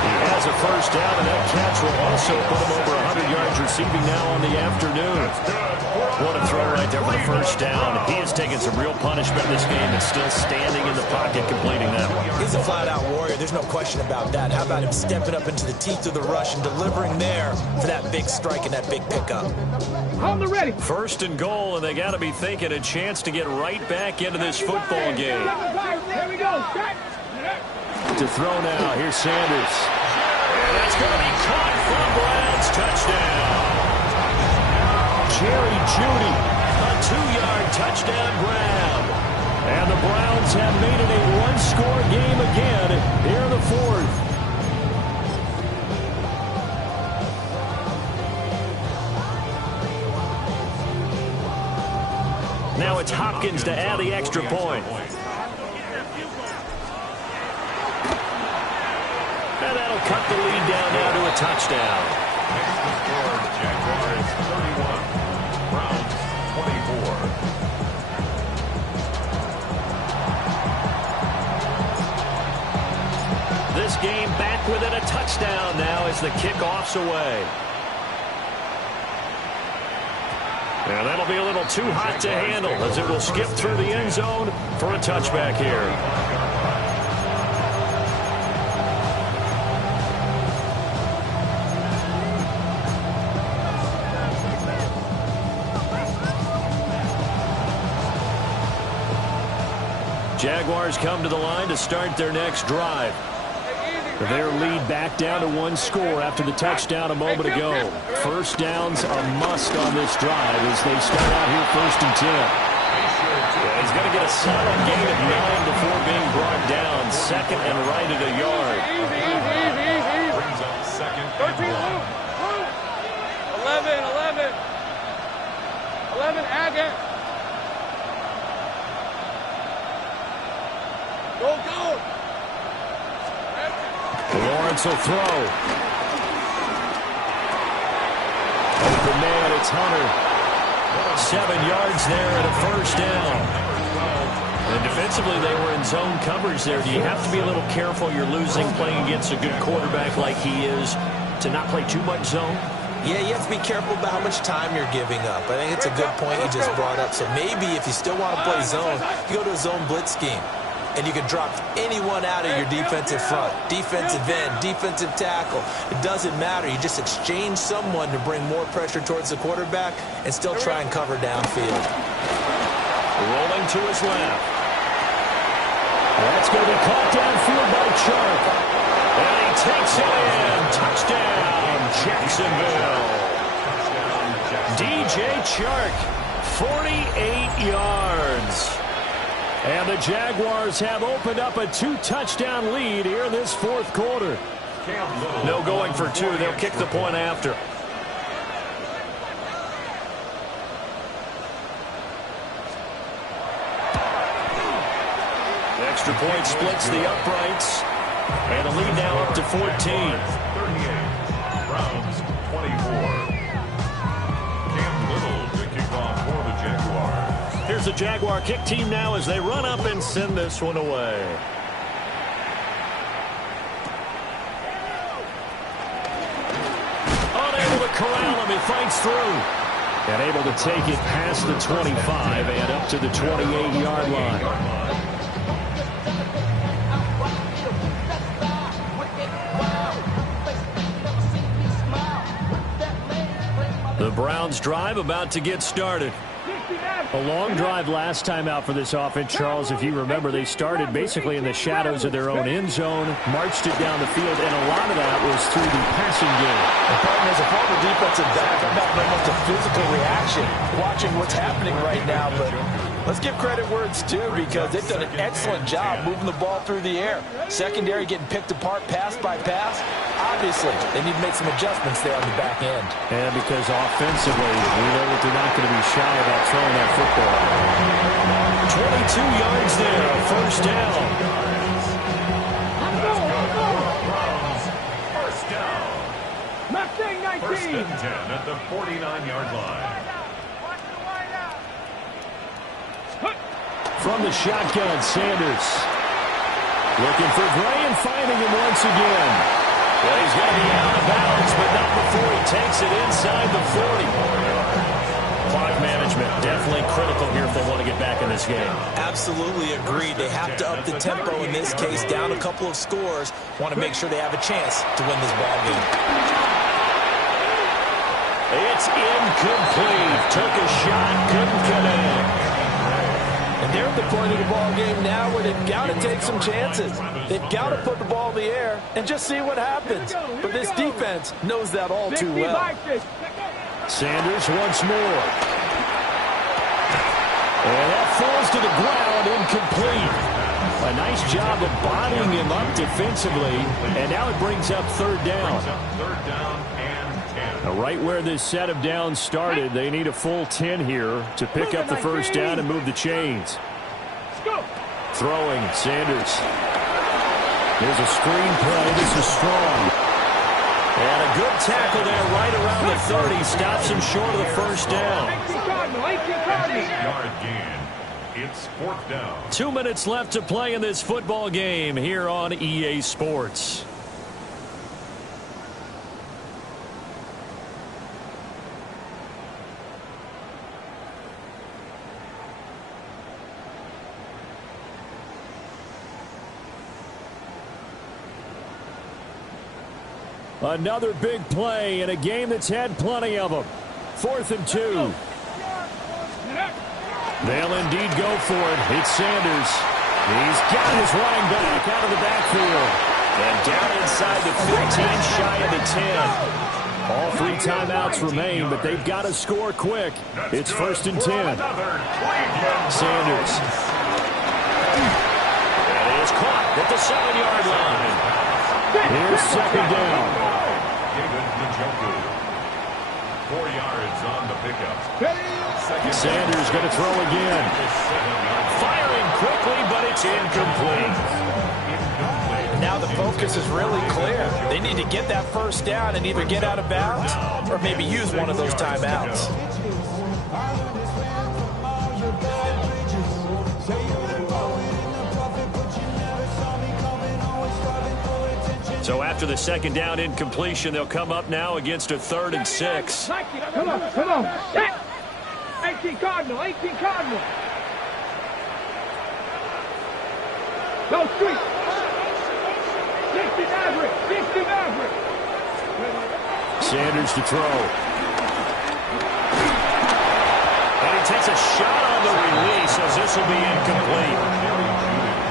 He has a first down, and that catch will also put him over 100 yards receiving now on the afternoon. What a throw right there for the first down. He has taken some real punishment in this game and still standing in the pocket completing that one. He's a flat-out warrior. There's no question about that. How about him stepping up into the teeth of the rush and delivering there for that big strike and that big pickup? On the ready. 1st and goal, and they got to be thinking a chance to get right back into this football game. Here we go. To throw now, here's Sanders. And that's going to be caught from Browns. Touchdown. Jerry Jeudy, a 2-yard touchdown grab. And the Browns have made it a 1-score game again here in the 4th. Now it's Hopkins to add the extra point. And that'll cut the lead down now to a touchdown. Jaguars 31, Browns 24. This game back within a touchdown now as the kickoff's away. And that'll be a little too hot to handle as it will skip through the end zone for a touchback here. Jaguars come to the line to start their next drive. Their lead back down to 1 score after the touchdown a moment ago. First down's a must on this drive as they start out here 1st and 10. Yeah, he's going to get a solid gain of 9 before being brought down. 2nd and right at a yard. Brings up 2nd and 1. 11, Agate. Go. Lawrence will throw. Open man, it's Hunter. 7 yards there and a first down. And defensively, they were in zone coverage there. Do you have to be a little careful? You're losing playing against a good quarterback like he is to not play too much zone? Yeah, you have to be careful about how much time you're giving up. I think it's a good point you just brought up. So maybe if you still want to play zone, you go to a zone blitz scheme. And you can drop anyone out of your defensive front, defensive end, defensive tackle. It doesn't matter. You just exchange someone to bring more pressure towards the quarterback and still try and cover downfield. Rolling to his left. That's going to be caught downfield by Chark. And he takes it in. Touchdown, Jacksonville. DJ Chark, 48 yards. And the Jaguars have opened up a 2-touchdown lead here in this 4th quarter. No going for 2. They'll kick the point after. extra point splits the uprights. And the lead now up to 14. 38. Browns 24. Cam Little to kick off for the Jaguars. Here's the Jaguar kick team now as they run up and send this one away. Unable to corral him. He fights through. And able to take it past the 25 and up to the 28-yard line. The Browns drive about to get started. A long drive last time out for this offense, Charles. If you remember, they started basically in the shadows of their own end zone, marched it down the field, and a lot of that was through the passing game. As a former defensive back, I'm having almost a physical reaction watching what's happening right now, but let's give credit where it's due because they've done an excellent job moving the ball through the air. Secondary getting picked apart pass by pass. Obviously, they need to make some adjustments there on the back end. And because offensively, we know that they're not going to be shy about throwing that football. 22 yards there, first down. First down. Mustang 19. First and 10 at the 49-yard line. From the shotgun, Sanders. Looking for Gray and finding him once again. Well, he's going to be out of bounds, but not before he takes it inside the 40. Clock management definitely critical here if they want to get back in this game. Absolutely agreed. They have to up the tempo in this case, down a couple of scores. Want to make sure they have a chance to win this ball game. It's incomplete. Took a shot, couldn't connect. And they're at the point of the ball game now where they've got to take some chances. They've got to put the ball in the air and just see what happens. But this defense knows that all too well. Sanders once more. And that falls to the ground, incomplete. A nice job of bodying him up defensively. And now it brings up third down. Third down and 10. Now, right where this set of downs started, they need a full 10 here to pick up the first down and move the chains. Throwing, Sanders. There's a screen play. This is strong. And a good tackle there right around the 30. Stops him short of the first down. 8-yard gain. It's fourth down. 2 minutes left to play in this football game here on EA Sports. Another big play in a game that's had plenty of them. 4th and 2. They'll indeed go for it. It's Sanders. He's got his running back out of the backfield. And down inside the 15, shy of the 10. All 3 timeouts remain, but they've got to score quick. It's 1st and 10. Sanders. And he is caught at the 7-yard line. Here's second down. 4 yards on the pickup. Sanders going to throw again. Firing quickly, but it's incomplete. Now the focus is really clear. They need to get that first down and either get out of bounds or maybe use one of those timeouts. So after the second down incompletion, they'll come up now against a 3rd and 6. Come on. 18 Cardinal. Go street. 60 Maverick. Sanders to throw. And he takes a shot on the release as this will be incomplete.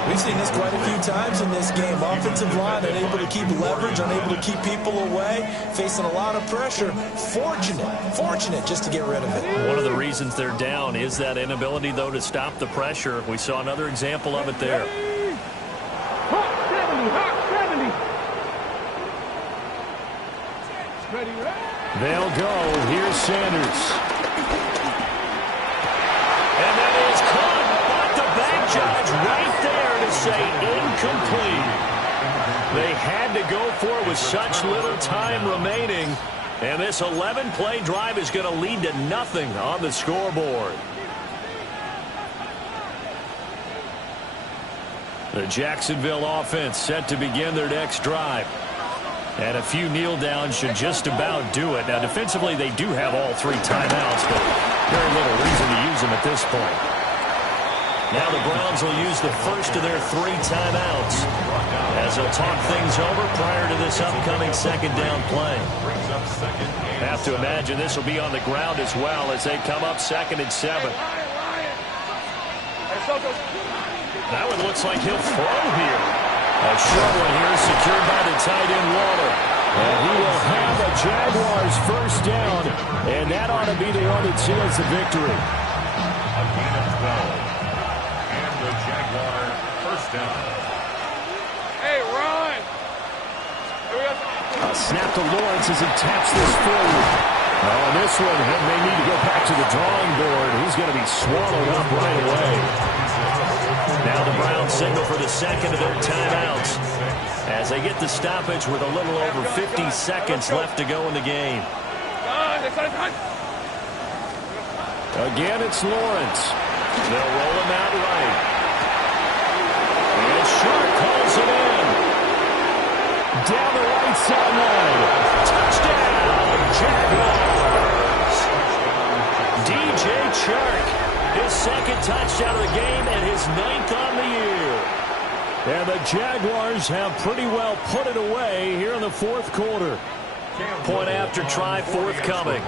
We've seen this quite a few times in this game. Offensive line unable to keep leverage, unable to keep people away, facing a lot of pressure. Fortunate just to get rid of it. One of the reasons they're down is that inability, though, to stop the pressure. We saw another example of it there. Hawk 70. They'll go. Here's Sanders. And that is caught. But the back judge right there to say incomplete. They had to go for it with such little time remaining. And this 11-play drive is going to lead to nothing on the scoreboard. The Jacksonville offense set to begin their next drive. And a few kneel downs should just about do it. Now, defensively, they do have all 3 timeouts, but very little reason to use them at this point. Now the Browns will use the first of their 3 timeouts as they'll talk things over prior to this upcoming second down play. Have to imagine this will be on the ground as well as they come up 2nd and 7. That one looks like he'll throw here. A short one here secured by the tight end Waller. And he will have a Jaguars first down. And that ought to be the one that seals the victory. A gain of 12. And the Jaguar first down. Hey, run! A snap to Lawrence as he taps this forward. Oh, and this one, he may need to go back to the drawing board. He's going to be swallowed up right away. Now the Browns signal for the second of their timeouts as they get the stoppage with a little over 50 seconds left to go in the game. Again, it's Lawrence. They'll roll him out right. And Sharp calls it in. Down the right sideline. Touchdown, Jaguars. DJ Chark. His second touchdown of the game and his 9th on the year. And the Jaguars have pretty well put it away here in the 4th quarter. Point after try forthcoming.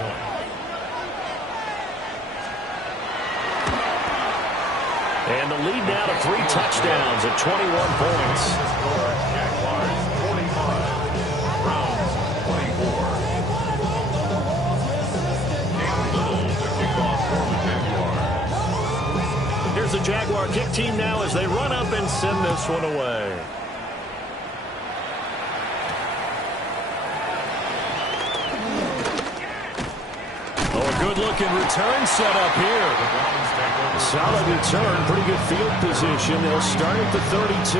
And the lead now to 3 touchdowns at 21 points. Jaguars 45. Browns 24. Here's the Jaguar kick team now as they run up and send this one away. Oh, a good-looking return set up here. Solid return, pretty good field position. They'll start at the 32.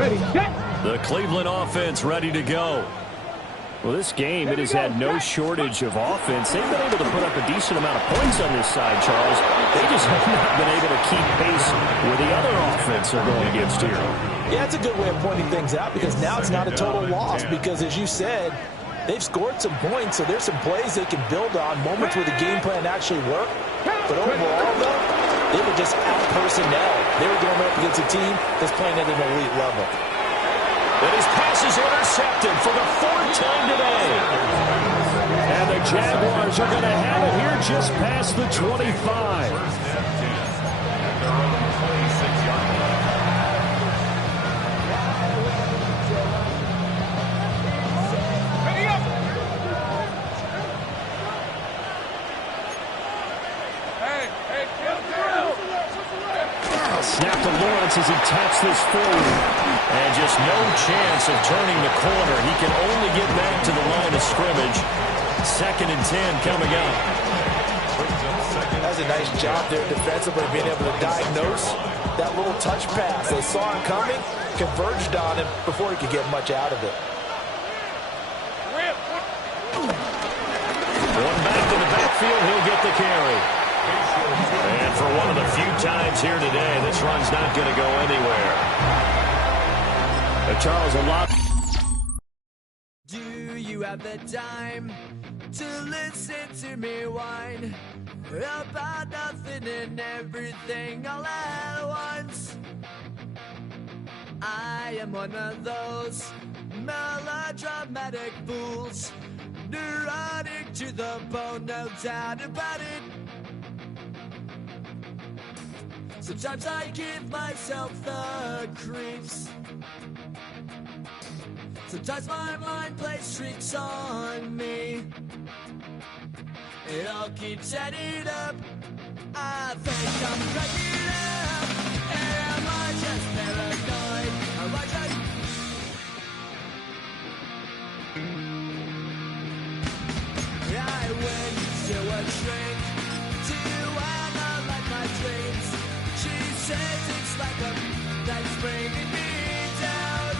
Ready, set! The Cleveland offense ready to go. Well, this game, it has had no shortage of offense. They've been able to put up a decent amount of points on this side, Charles. They just have not been able to keep pace with the other offense they're going against here. Yeah, it's a good way of pointing things out because now it's not a total loss because, as you said, they've scored some points, so there's some plays they can build on, moments where the game plan actually worked. But overall, though, they were just out personnel. They were going up against a team that's playing at an elite level. And his pass is intercepted for the 4th time today. And the Jaguars are going to have it here just past the 25. Snap to Lawrence as he taps this forward. And just no chance of turning the corner. He can only get back to the line of scrimmage. 2nd and 10 coming up. That's a nice job there defensively, being able to diagnose that little touch pass. They saw him coming, converged on him before he could get much out of it. Going back to the backfield, he'll get the carry. And for one of the few times here today, this run's not going to go anywhere. Charles, a lot. Do you have the time to listen to me whine about nothing and everything all at once? I am one of those melodramatic fools, neurotic to the bone, no doubt about it. Sometimes I give myself the creeps. Sometimes my mind plays tricks on me. It all keeps adding up. I think I'm cracking up. Am I just paranoid? Am I just... to a drink to analyze my dreams. She says it's like a that's bringing me down.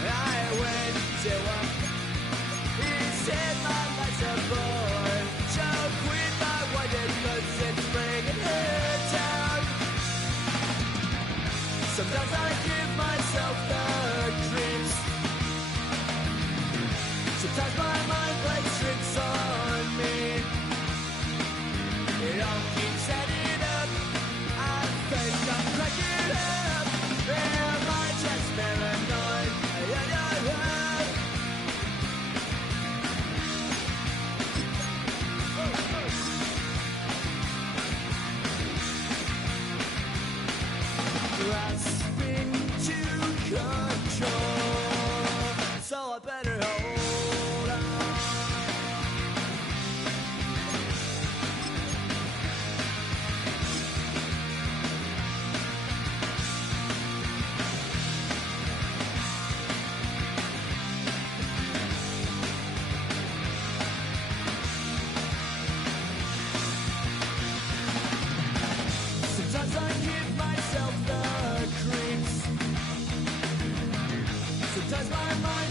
I went to a he said my life's a bore. Choke with my wonder cause it's bringing her down. Sometimes I give myself the creeps. Sometimes my mind plays tricks on me. It all keeps adding up. I think I'm cracking up. Am I just paranoid? Grasping to control, so I better hold on. Sometimes I give myself the creeps. Sometimes my mind